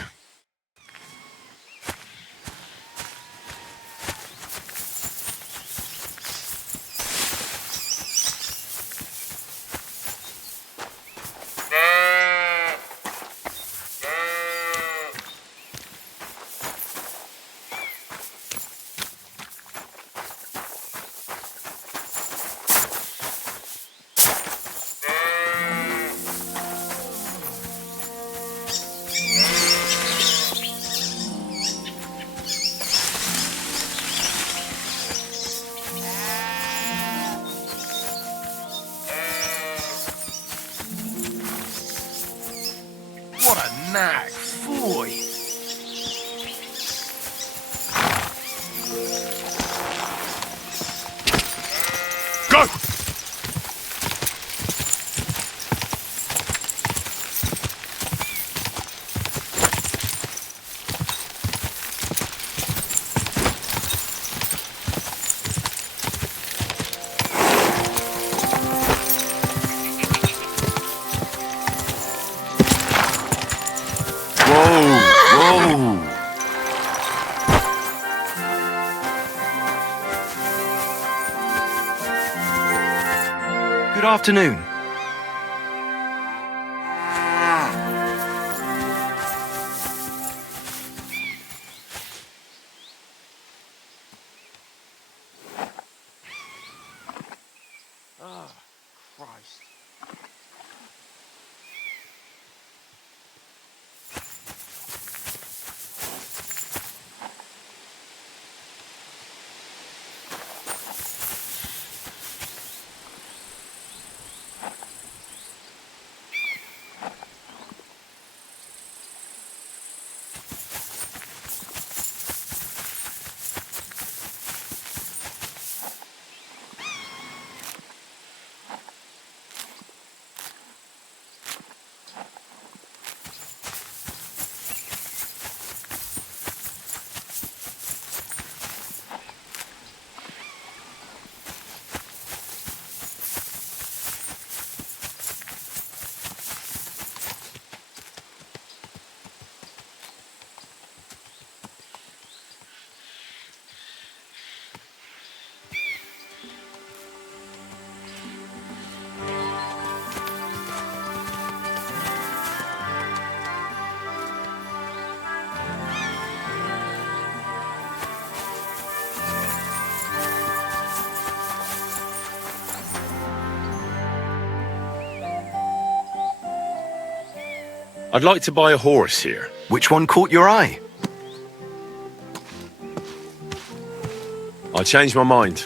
What a knack, boy. Go! Good afternoon. I'd like to buy a horse here. Which one caught your eye? I changed my mind.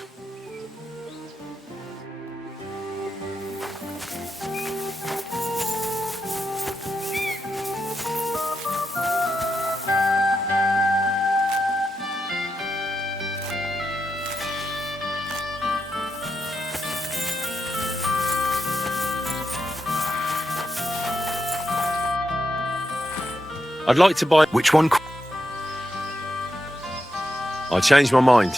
I'd like to buy... Which one? I changed my mind.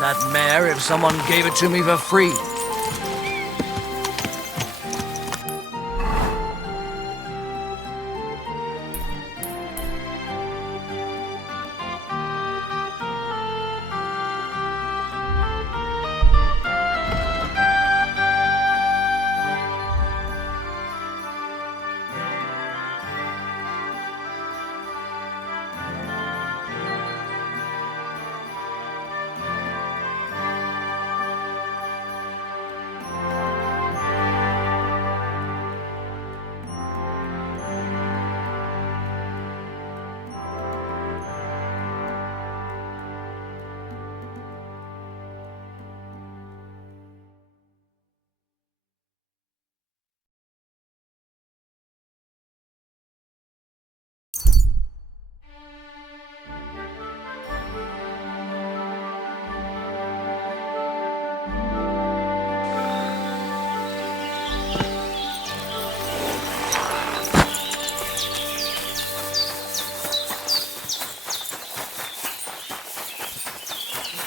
That mare if someone gave it to me for free.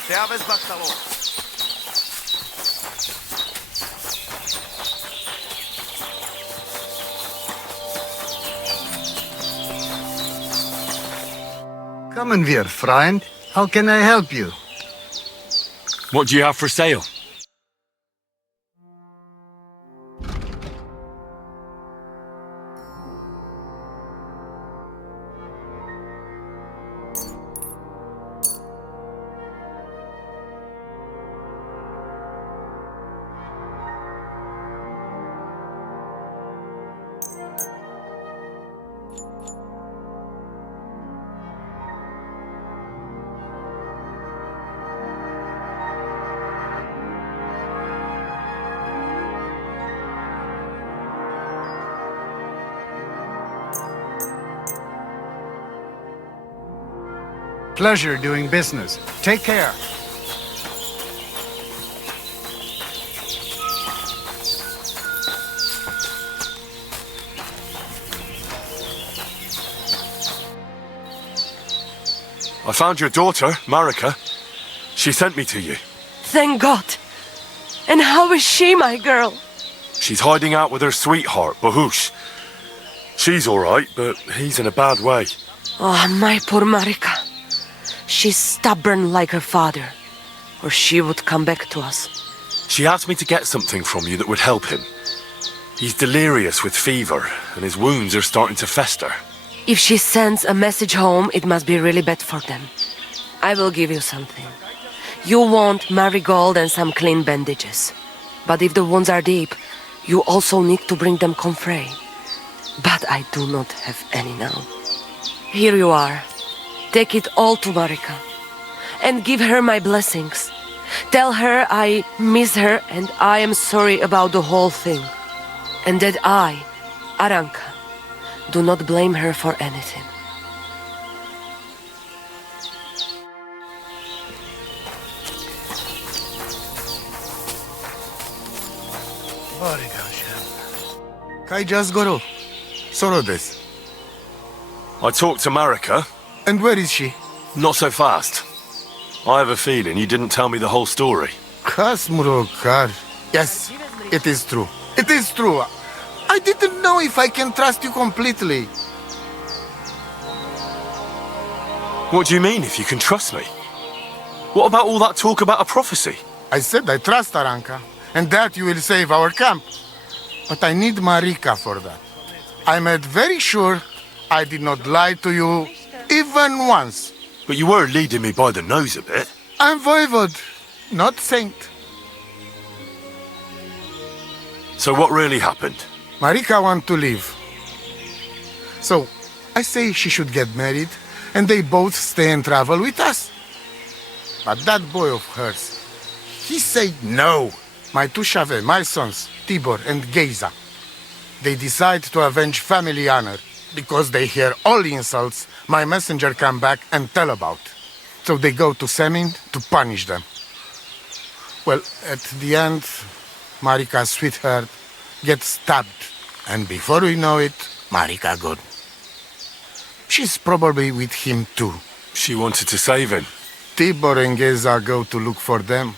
Servus, Bastalo. Commandeer, friend. How can I help you? What do you have for sale? Pleasure doing business. Take care. I found your daughter, Marika. She sent me to you. Thank God. And how is she, my girl? She's hiding out with her sweetheart, Bahush. She's all right, but he's in a bad way. Oh, my poor Marika. She's stubborn like her father, or she would come back to us. She asked me to get something from you that would help him. He's delirious with fever, and his wounds are starting to fester. If she sends a message home, it must be really bad for them. I will give you something. You want marigold and some clean bandages. But if the wounds are deep, you also need to bring them comfrey. But I do not have any now. Here you are. Take it all to Marika. And give her my blessings. Tell her I miss her and I am sorry about the whole thing. And that I, Aranka, do not blame her for anything. Kai just goro. Soro des. I talked to Marika. And where is she? Not so fast. I have a feeling you didn't tell me the whole story. Kasmurokar. Yes, it is true. It is true. I didn't know if I can trust you completely. What do you mean, if you can trust me? What about all that talk about a prophecy? I said I trust Aranka, and that you will save our camp. But I need Marika for that. I made very sure I did not lie to you even once. But you were leading me by the nose a bit. I'm voivode, not saint. So what really happened? Marika want to leave. So, I say she should get married, and they both stay and travel with us. But that boy of hers, he said no. My two Shave, my sons, Tibor and Geza, they decide to avenge family honor. Because they hear all insults, my messenger come back and tell about. So they go to Semin to punish them. Well, at the end, Marika's sweetheart gets stabbed. And before we know it, Marika gone. She's probably with him too. She wanted to save him. Tibor and Geza go to look for them.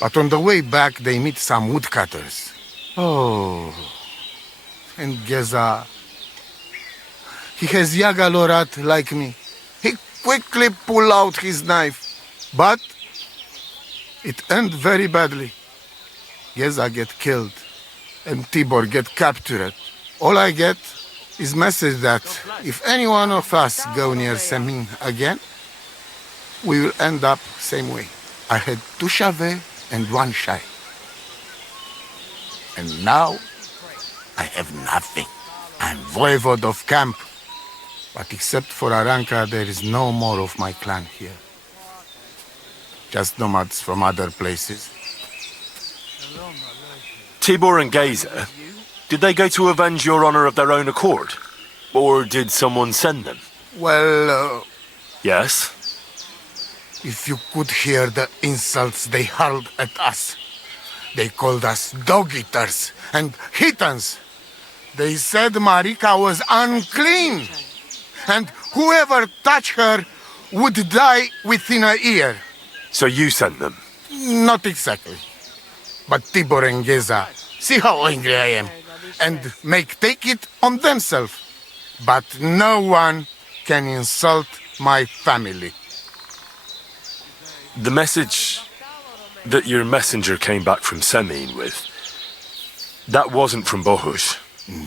But on the way back, they meet some woodcutters. Oh. And Geza... He has Yaga Lorat like me. He quickly pull out his knife. But it end very badly. Geza get killed. And Tibor get captured. All I get is message that if any one of us go near Semin again, we will end up same way. I had 2 Shave and 1 Shai. And now I have nothing. I'm voivode of camp. But except for Aranka, there is no more of my clan here. Just nomads from other places. Tibor and Geza, did they go to avenge your honor of their own accord? Or did someone send them? Well, Yes? if you could hear the insults they hurled at us. They called us dog-eaters and heathens. They said Marika was unclean. And whoever touched her would die within a year. So you sent them? Not exactly. But Tibor and Geza see how angry I am, and take it on themselves. But no one can insult my family. The message that your messenger came back from Semine with, that wasn't from Bohush.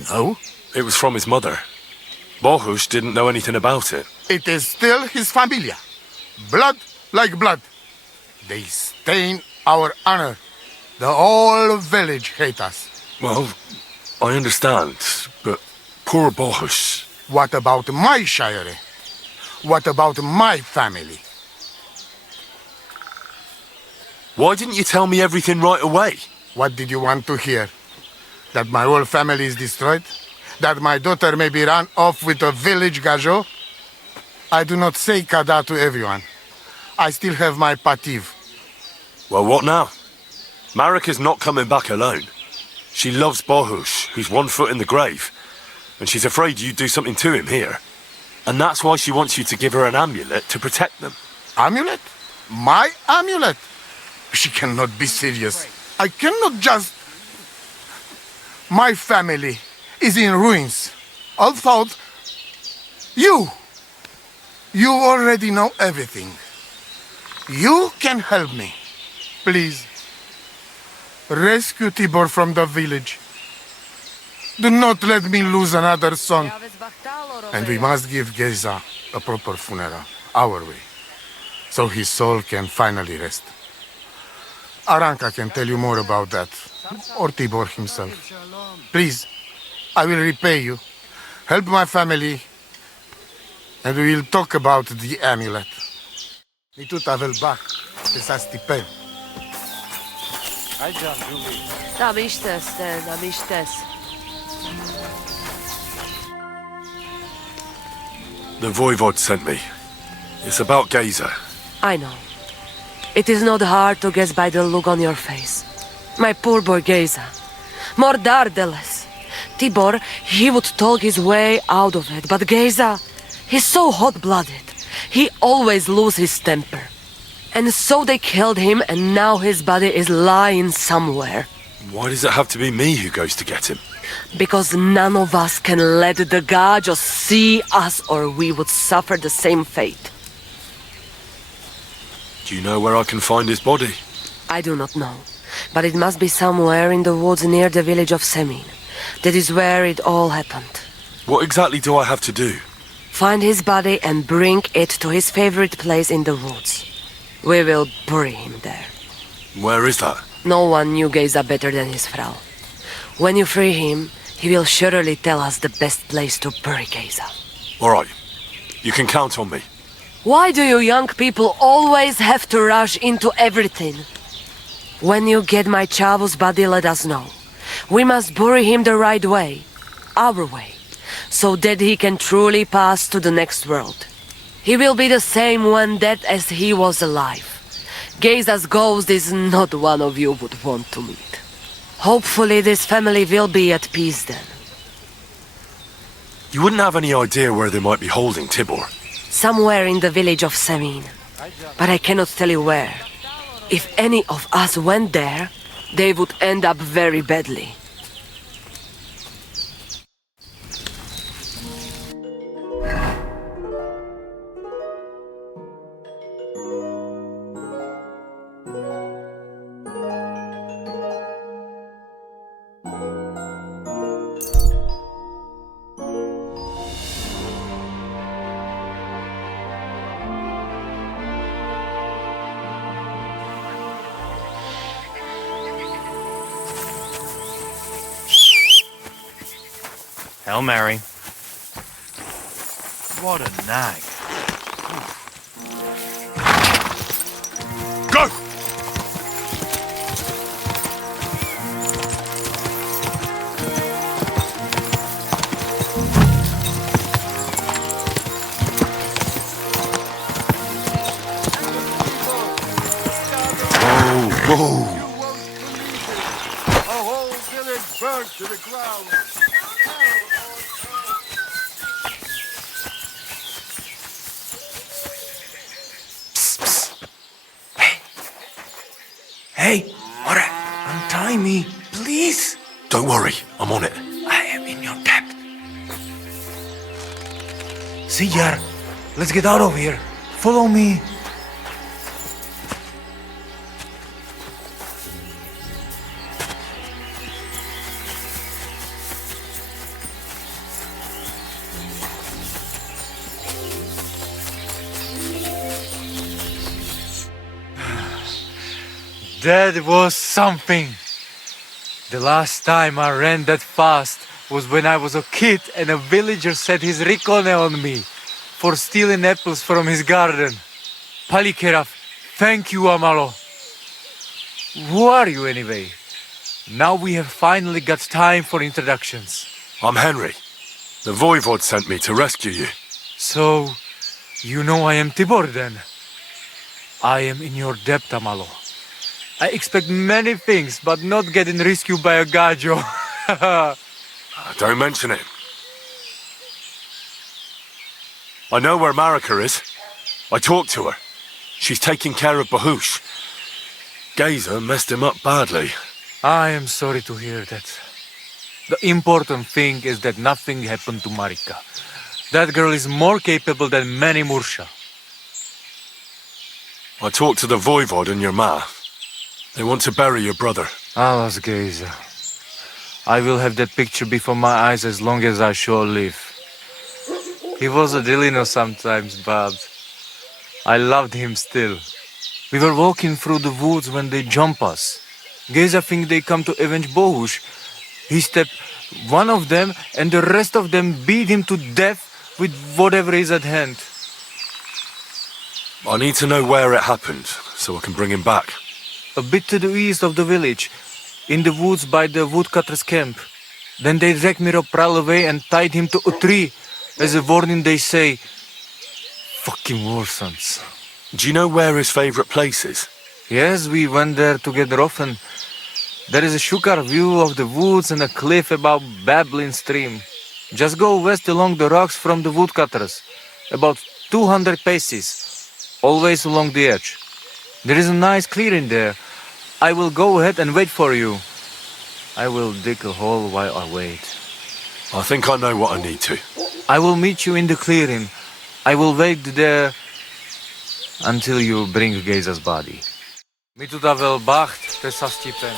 No? It was from his mother. Bohush didn't know anything about it. It is still his familia. Blood like blood. They stain our honor. The whole village hate us. Well, I understand, but poor Bohush. What about my shire? What about my family? Why didn't you tell me everything right away? What did you want to hear? That my whole family is destroyed? That my daughter may be run off with a village gajo? I do not say kada to everyone. I still have my pativ. Well, what now? Marika's not coming back alone. She loves Bohush, who's 1 foot in the grave. And she's afraid you'd do something to him here. And that's why she wants you to give her an amulet to protect them. Amulet? My amulet? She cannot be serious. I cannot just... My family is in ruins. Although you already know everything. You can help me. Please. Rescue Tibor from the village. Do not let me lose another son. And we must give Geza a proper funeral, our way, so his soul can finally rest. Aranka can tell you more about that, or Tibor himself. Please, I will repay you. Help my family, and we will talk about the amulet. Nitu tavel bach, pesa stipen. Tam istes, tam istes. The Voivod sent me. It's about Geza. I know. It is not hard to guess by the look on your face. My poor boy Geza. More dardeles. Tibor, he would talk his way out of it, but Geza, he's so hot-blooded. He always loses his temper. And so they killed him, and now his body is lying somewhere. Why does it have to be me who goes to get him? Because none of us can let the god just see us, or we would suffer the same fate. Do you know where I can find his body? I do not know, but it must be somewhere in the woods near the village of Semine. That is where it all happened. What exactly do I have to do? Find his body and bring it to his favorite place in the woods. We will bury him there. Where is that? No one knew Geza better than his Frau. When you free him, he will surely tell us the best place to bury Geza. All right. You can count on me. Why do you young people always have to rush into everything? When you get my Chavu's body, let us know. We must bury him the right way. Our way. So that he can truly pass to the next world. He will be the same when dead as he was alive. Geza's ghost is not one of you would want to meet. Hopefully this family will be at peace then. You wouldn't have any idea where they might be holding Tibor? Somewhere in the village of Semine. But I cannot tell you where. If any of us went there, they would end up very badly. Hail Mary. What a nag. Go! Whoa! A whole village burned to the ground. Hey, buy me, please? Don't worry, I'm on it. I am in your debt. See, Jar, let's get out of here. Follow me. That was something. The last time I ran that fast was when I was a kid and a villager set his ricone on me for stealing apples from his garden. Palikeraf, thank you, Amalo. Who are you anyway? Now we have finally got time for introductions. I'm Henry. The Voivod sent me to rescue you. So, you know I am Tibor then? I am in your debt, Amalo. I expect many things, but not getting rescued by a gajo. Don't mention it. I know where Marika is. I talked to her. She's taking care of Bahush. Gazer messed him up badly. I am sorry to hear that. The important thing is that nothing happened to Marika. That girl is more capable than many Mursha. I talked to the Voivod and your ma. They want to bury your brother. Alas, Gazer. I will have that picture before my eyes as long as I shall live. He was a Delino sometimes, but I loved him still. We were walking through the woods when they jump us. Gazer think they come to avenge Bohush. He stepped one of them and the rest of them beat him to death with whatever is at hand. I need to know where it happened, so I can bring him back. A bit to the east of the village, in the woods by the woodcutter's camp. Then they dragged Miropral away and tied him to a tree. As a warning they say, fucking war sons. Do you know where his favorite place is? Yes, we went there together often. There is a shukar view of the woods and a cliff above babbling stream. Just go west along the rocks from the woodcutters, about 200 paces, always along the edge. There is a nice clearing there. I will go ahead and wait for you. I will dig a hole while I wait. I think I know what I need to. I will meet you in the clearing. I will wait there until you bring Gazer's body. Mi tu davel bacht, te sastipen.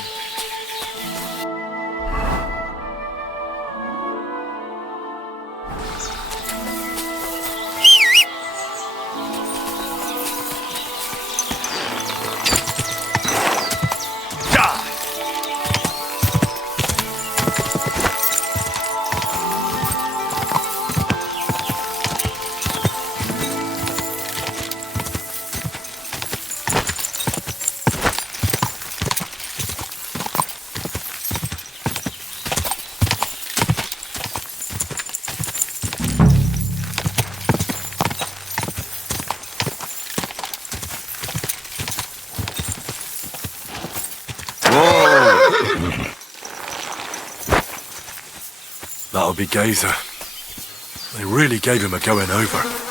That'll be Gazer. They really gave him a going over.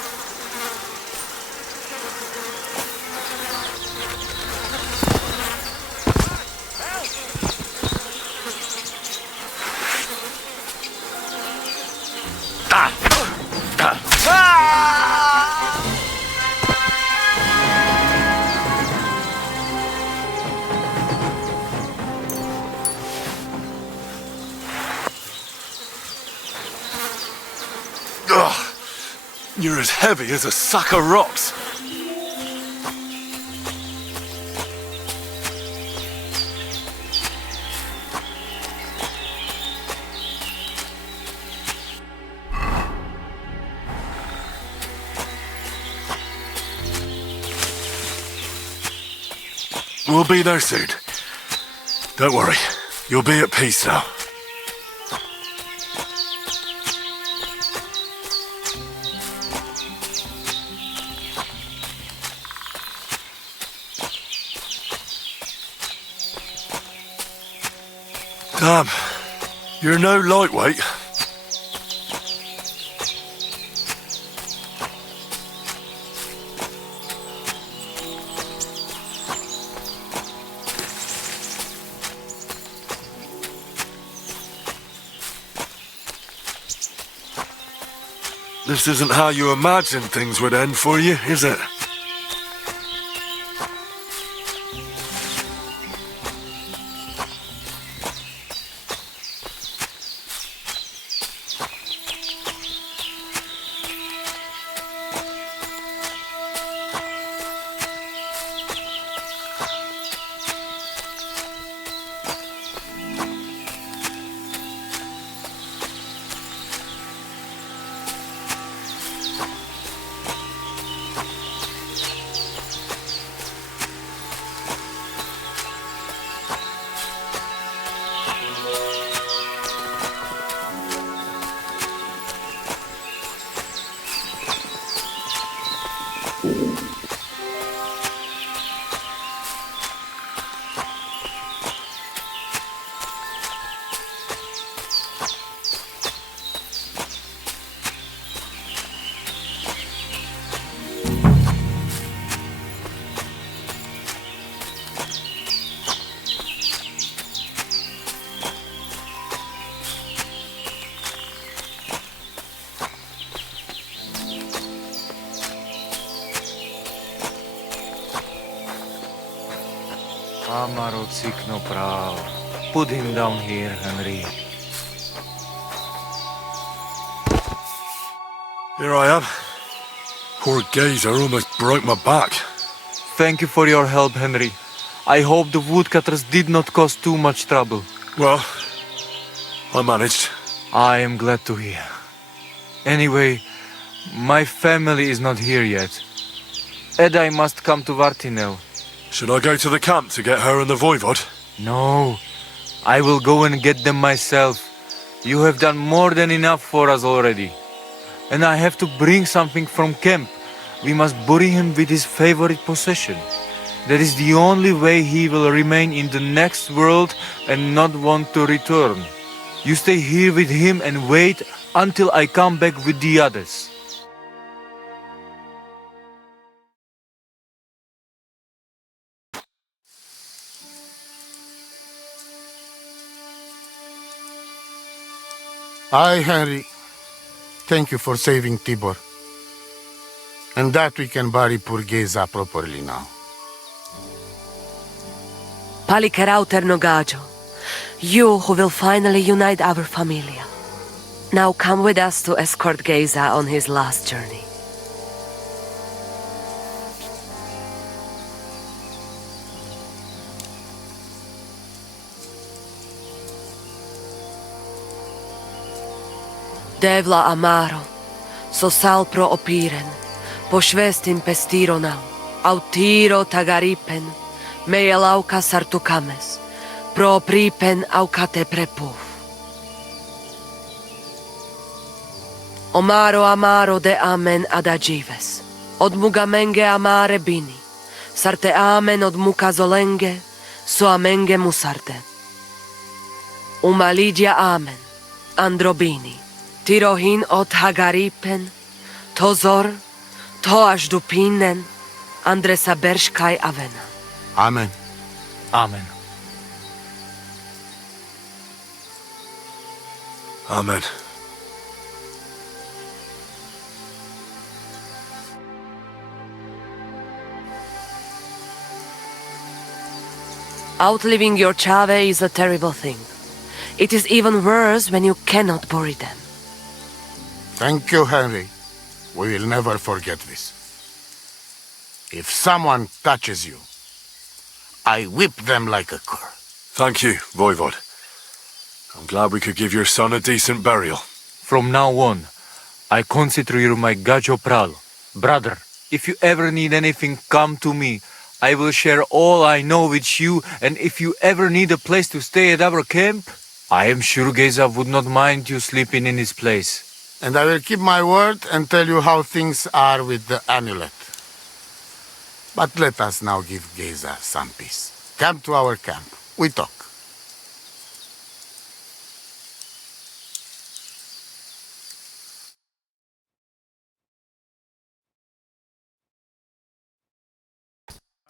You're as heavy as a sack of rocks. We'll be there soon. Don't worry. You'll be at peace now. Damn, you're no lightweight. This isn't how you imagined things would end for you, is it? Amaro Cikno Prav. Put him down here, Henry. Here I am. Poor Gazer almost broke my back. Thank you for your help, Henry. I hope the woodcutters did not cause too much trouble. Well, I managed. I am glad to hear. Anyway, my family is not here yet. Edai must come to Vartinel. Should I go to the camp to get her and the voivod? No, I will go and get them myself. You have done more than enough for us already. And I have to bring something from camp. We must bury him with his favorite possession. That is the only way he will remain in the next world and not want to return. You stay here with him and wait until I come back with the others. Aye, Henry. Thank you for saving Tibor. And that we can bury poor Geza properly now. Palikerauter Nogajo, you who will finally unite our familia. Now come with us to escort Geza on his last journey. Devla Amaro, so sal pro opiren, po švestin pestironau, autiro tagaripen, mejelauka sartukames, pro pripen aukate prepuf. Omaro amaro de amen adagives, od mugamenge amare bini, sarte amen od muka zolenge, so amenge musarte. Umalidia amen, androbini. Tirohin od Hagaripen, Tozor, Toaš Dupinen, Andresa Berškaj Avena. Amen. Amen. Amen. Outliving your chave is a terrible thing. It is even worse when you cannot bury them. Thank you, Henry. We will never forget this. If someone touches you, I whip them like a cur. Thank you, voivod. I'm glad we could give your son a decent burial. From now on, I consider you my Gajo Pral. Brother, if you ever need anything, come to me. I will share all I know with you, and if you ever need a place to stay at our camp, I am sure Geza would not mind you sleeping in his place. And I will keep my word and tell you how things are with the amulet. But let us now give Geza some peace. Come to our camp. We talk.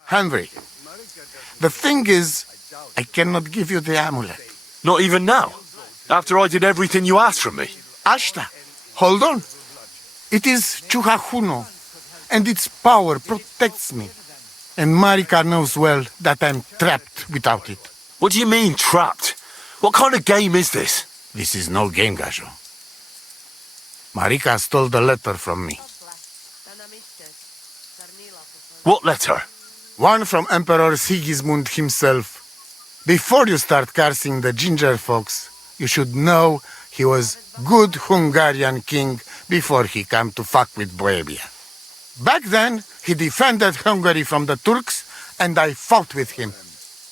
Henry, the thing is, I cannot give you the amulet. Not even now? After I did everything you asked from me? Ashta, hold on. It is Chuhajuno, and its power protects me. And Marika knows well that I'm trapped without it. What do you mean, trapped? What kind of game is this? This is no game, Gajo. Marika stole the letter from me. What letter? One from Emperor Sigismund himself. Before you start cursing the ginger folks, you should know he was good Hungarian king before he came to fuck with Bohemia. Back then, he defended Hungary from the Turks, and I fought with him.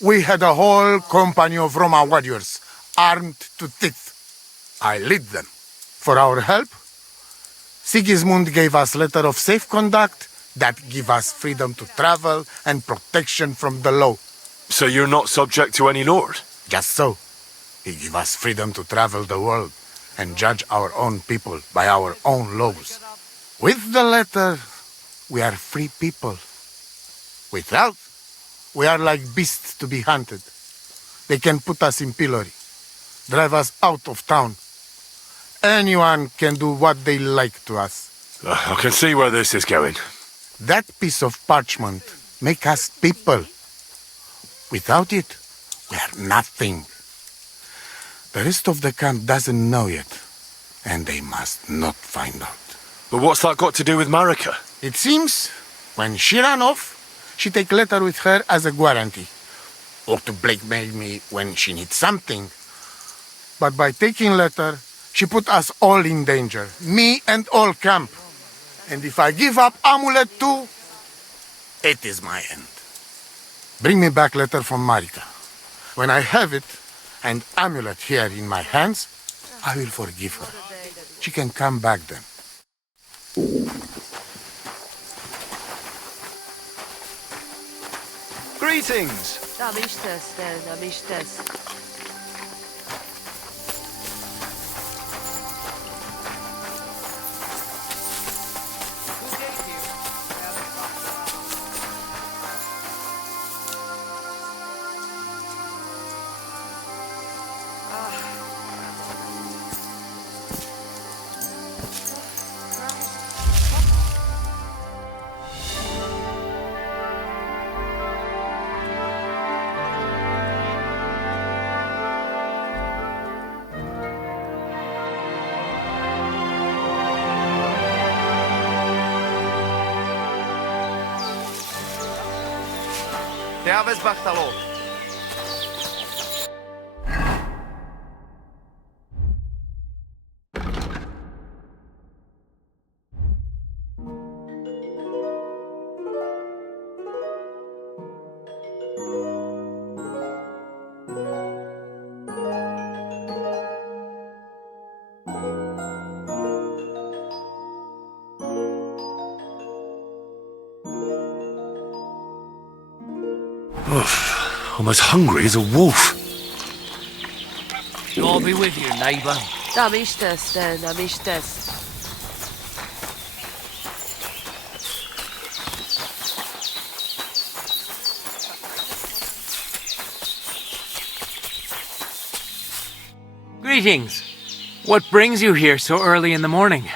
We had a whole company of Roma warriors, armed to teeth. I led them. For our help, Sigismund gave us letter of safe conduct that give us freedom to travel and protection from the law. So you're not subject to any lord? Just so. He give us freedom to travel the world and judge our own people by our own laws. With the letter, we are free people. Without, we are like beasts to be hunted. They can put us in pillory, drive us out of town. Anyone can do what they like to us. I can see where this is going. That piece of parchment make us people. Without it, we are nothing. The rest of the camp doesn't know yet, and they must not find out. But what's that got to do with Marika? It seems, when she ran off, she take letter with her as a guarantee, or to blackmail me when she needs something. But by taking letter, she put us all in danger, me and all camp. And if I give up amulet too, it is my end. Bring me back letter from Marika. When I have it, and amulet here in my hands, I will forgive her. She can come back then. Greetings! Servus, Bartalo. I'm as hungry as a wolf. God be with you, neighbour. Greetings. What brings you here so early in the morning?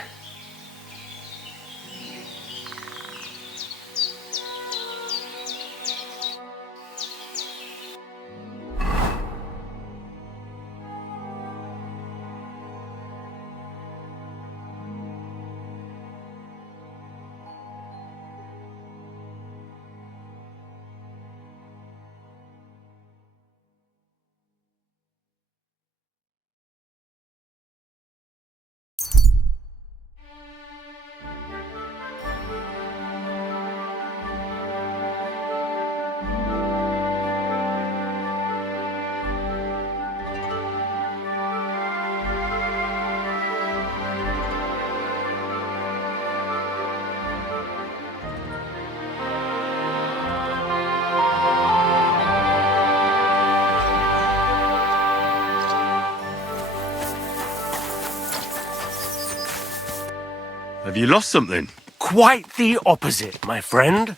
Have you lost something? Quite the opposite, my friend.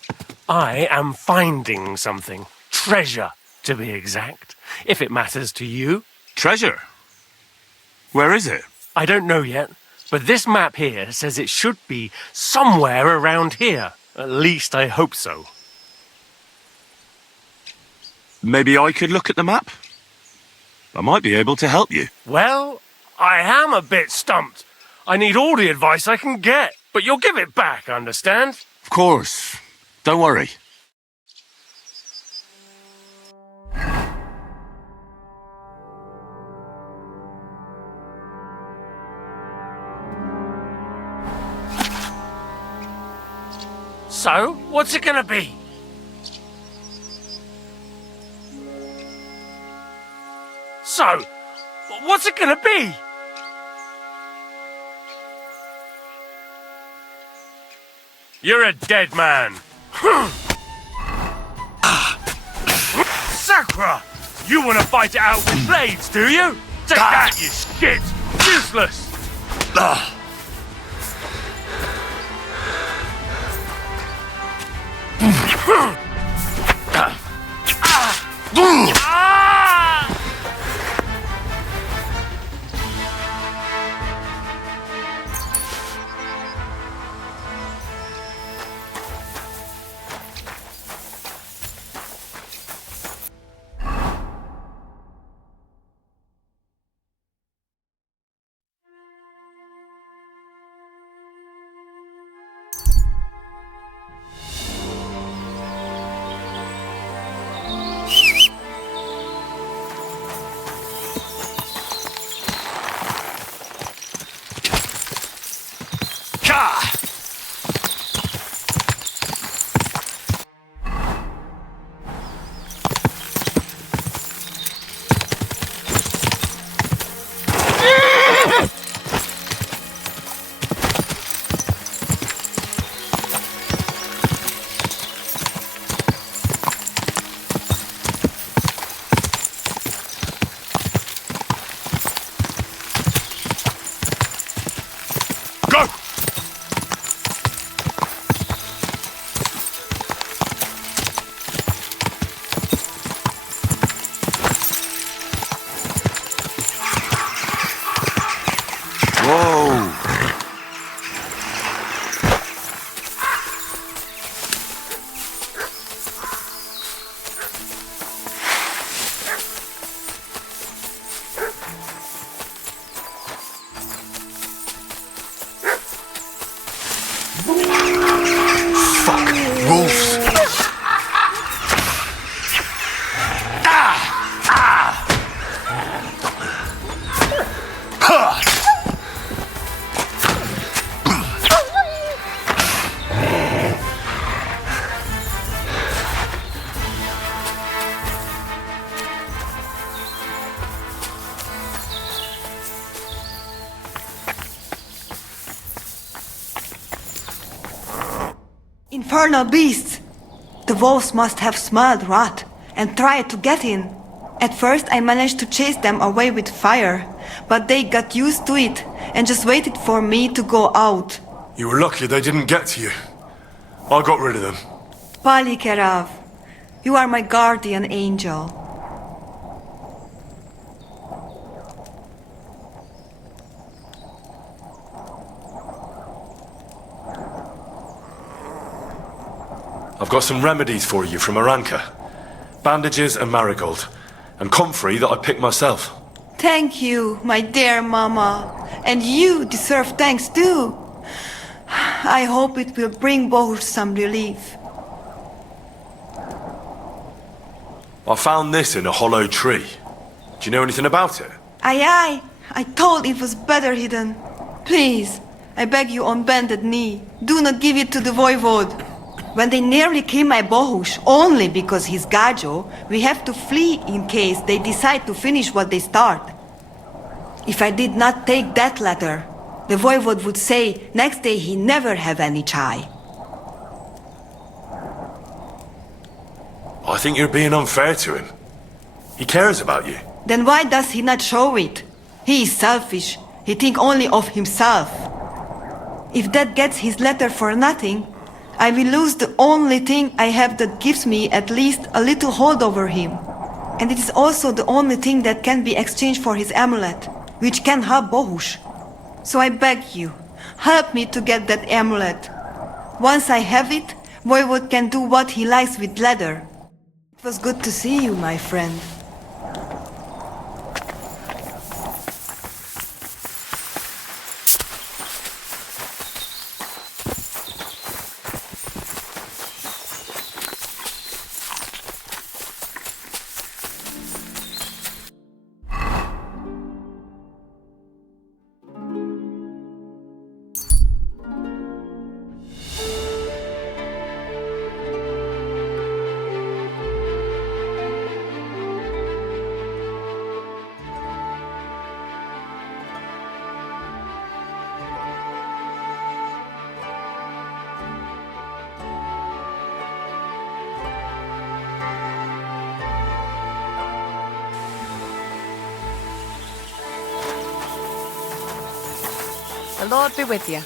I am finding something. Treasure, to be exact, if it matters to you. Treasure? Where is it? I don't know yet, But this map here says it should be somewhere around here. At least I hope so. Maybe I could look at the map? I might be able to help you. Well, I am a bit stumped. I need all the advice I can get, but you'll give it back, understand? Of course. Don't worry. So, what's it gonna be? So, what's it gonna be? You're a dead man. Sakura! You want to fight it out with blades, do you? Take that, you shit! Useless! Infernal beasts! The wolves must have smelled rot and tried to get in. At first I managed to chase them away with fire, but they got used to it and just waited for me to go out. You were lucky they didn't get to you. I got rid of them. Palikerav, you are my guardian angel. I've got some remedies for you from Aranka. Bandages and marigold. And comfrey that I picked myself. Thank you, my dear mama. And you deserve thanks too. I hope it will bring Bohush some relief. I found this in a hollow tree. Do you know anything about it? Aye, I told it was better hidden. Please, I beg you on bended knee, do not give it to the voivode. When they nearly kill my Bohush only because he's Gajo, we have to flee in case they decide to finish what they start. If I did not take that letter, the voivode would say next day he never have any chai. I think you're being unfair to him. He cares about you. Then why does he not show it? He is selfish. He think only of himself. If that gets his letter for nothing, I will lose the only thing I have that gives me at least a little hold over him. And it is also the only thing that can be exchanged for his amulet, which can help Bohush. So I beg you, help me to get that amulet. Once I have it, Voivod can do what he likes with leather. It was good to see you, my friend. The Lord be with you.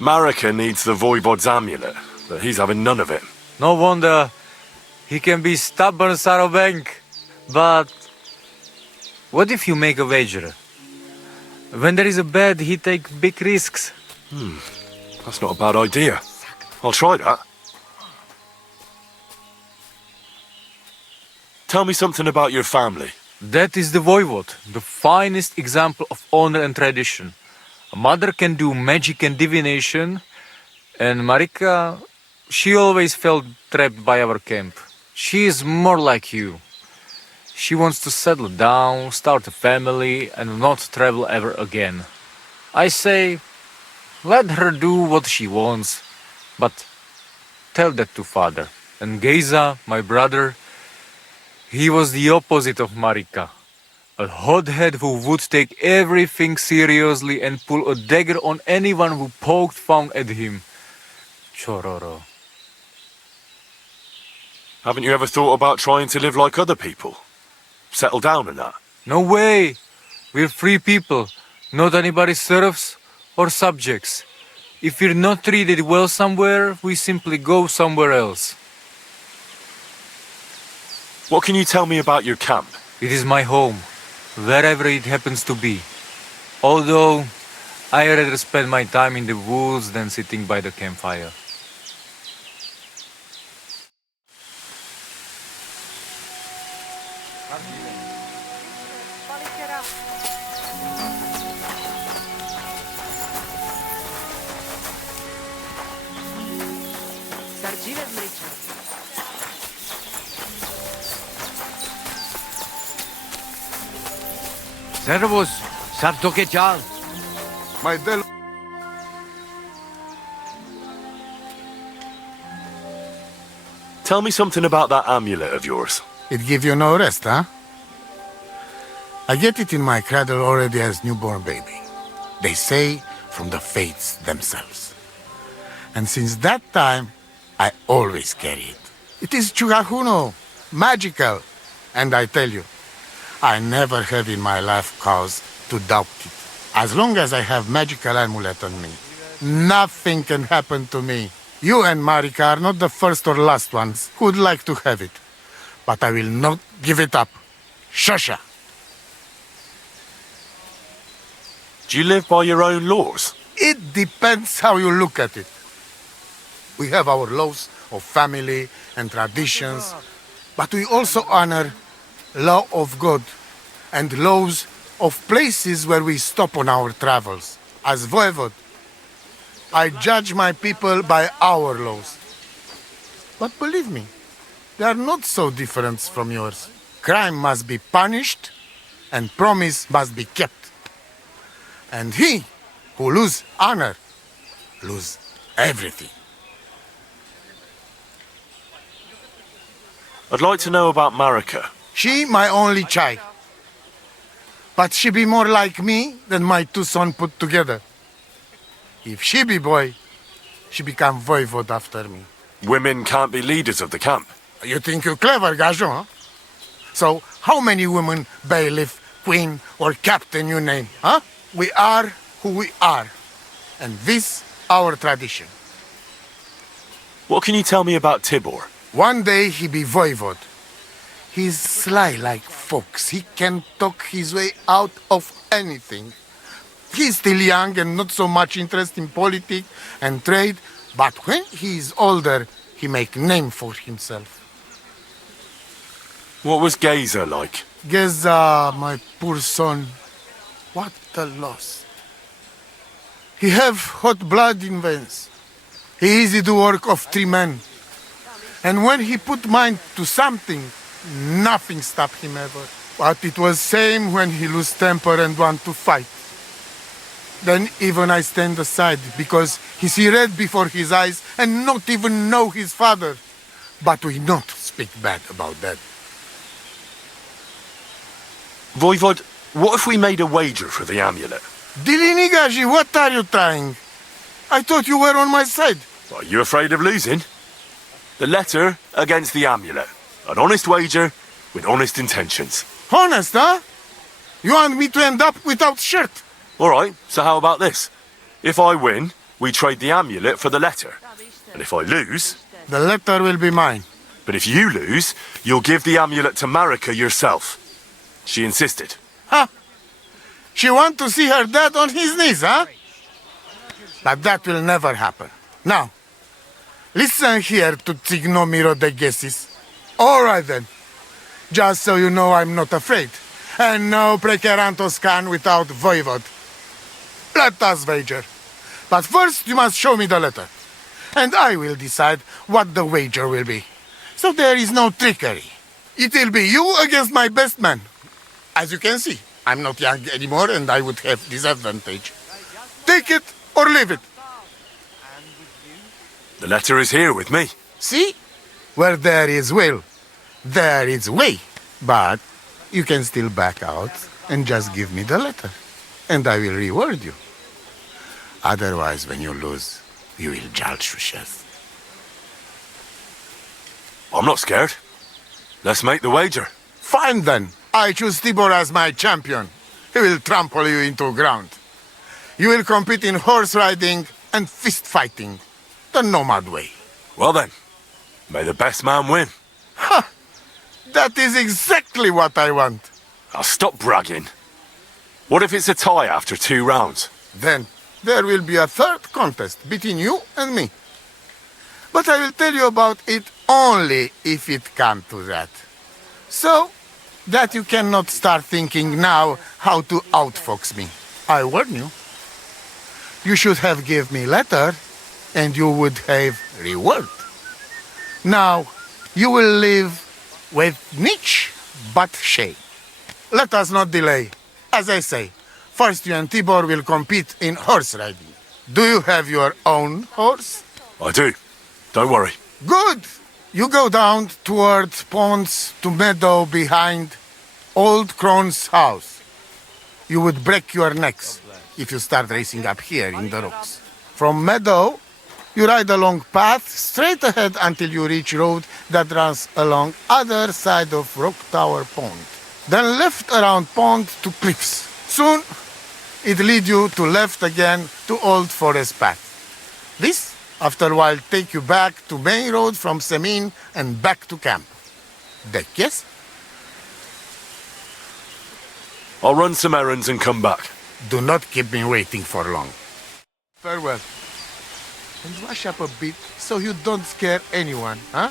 Marika needs the Voivod's amulet, but he's having none of it. No wonder. He can be stubborn, Sarobank. But what if you make a wager? When there is a bet, he takes big risks. That's not a bad idea. I'll try that. Tell me something about your family. That is the Voivod, the finest example of honor and tradition. A mother can do magic and divination, and Marika, she always felt trapped by our camp. She is more like you. She wants to settle down, start a family, and not travel ever again. I say, let her do what she wants, but tell that to father. And Geza, my brother, he was the opposite of Marika. A hothead who would take everything seriously and pull a dagger on anyone who poked fun at him. Chororo. Haven't you ever thought about trying to live like other people? Settle down and that? No way! We're free people, not anybody's serfs or subjects. If we're not treated well somewhere, we simply go somewhere else. What can you tell me about your camp? It is my home, wherever it happens to be. Although, I rather spend my time in the woods than sitting by the campfire. Servus, Sartokechal. My Tell me something about that amulet of yours. It give you no rest, huh? I get it in my cradle already as newborn baby. They say from the fates themselves. And since that time, I always carry it. It is Chugahuno, magical. And I tell you, I never have in my life cause to doubt it. As long as I have magical amulet on me, nothing can happen to me. You and Marika are not the first or last ones who would like to have it. But I will not give it up. Shasha! Do you live by your own laws? It depends how you look at it. We have our laws of family and traditions, but we also honor law of God and laws of places where we stop on our travels. As Voivod, I judge my people by our laws. But believe me, they are not so different from yours. Crime must be punished and promise must be kept. And he who lose honor, lose everything. I'd like to know about Marika. She my only child. But she be more like me than my two sons put together. If she be boy, she become Voivod after me. Women can't be leaders of the camp. You think you're clever, Gajon, huh? So, how many women, bailiff, queen, or captain you name, huh? We are who we are. And this our tradition. What can you tell me about Tibor? One day he be voivod. He's sly like fox. He can talk his way out of anything. He's still young and not so much interested in politics and trade, but when he is older, he make name for himself. What was Geza like? Geza, my poor son, what a loss. He have hot blood in veins. He easy to work of 3 men. And when he put mind to something, nothing stop him ever. But it was same when he lose temper and want to fight. Then even I stand aside because he see red before his eyes and not even know his father. But we not speak bad about that. Voivod, what if we made a wager for the amulet? Dilinigaji, what are you trying? I thought you were on my side. Are you afraid of losing? The letter against the amulet. An honest wager with honest intentions. Honest, huh? You want me to end up without shirt? All right, so how about this? If I win, we trade the amulet for the letter. And if I lose... The letter will be mine. But if you lose, you'll give the amulet to Marika yourself. She insisted. Huh? She want to see her dad on his knees, huh? But that will never happen. Now, listen here to Tsignomiro de Gesis. All right then. Just so you know I'm not afraid. And no precarantos can without voivod. Let us wager. But first you must show me the letter. And I will decide what the wager will be. So there is no trickery. It will be you against my best man. As you can see, I'm not young anymore and I would have disadvantage. Take it or leave it. The letter is here with me. See? Where there is will, there is way. But you can still back out and just give me the letter. And I will reward you. Otherwise, when you lose, you will judge yourself. I'm not scared. Let's make the wager. Fine then. I choose Tibor as my champion. He will trample you into ground. You will compete in horse riding and fist fighting. The nomad way. Well then, may the best man win. Ha! That is exactly what I want. I'll stop bragging. What if it's a tie after 2 rounds? Then there will be a third contest between you and me. But I will tell you about it only if it comes to that. So that you cannot start thinking now how to outfox me. I warn you. You should have give me letter and you would have reward. Now you will live with niche but shame. Let us not delay. As I say, first you and Tibor will compete in horse riding. Do you have your own horse? I do. Don't worry. Good! You go down toward ponds to meadow behind Old Crone's house. You would break your necks if you start racing up here in the rocks. From meadow, you ride along path straight ahead until you reach road that runs along other side of Rock Tower Pond. Then left around pond to cliffs. Soon, it lead you to left again to Old Forest Path. This, after a while, take you back to main road from Semin and back to camp. Deck, yes? I'll run some errands and come back. Do not keep me waiting for long. Farewell. And wash up a bit so you don't scare anyone, huh?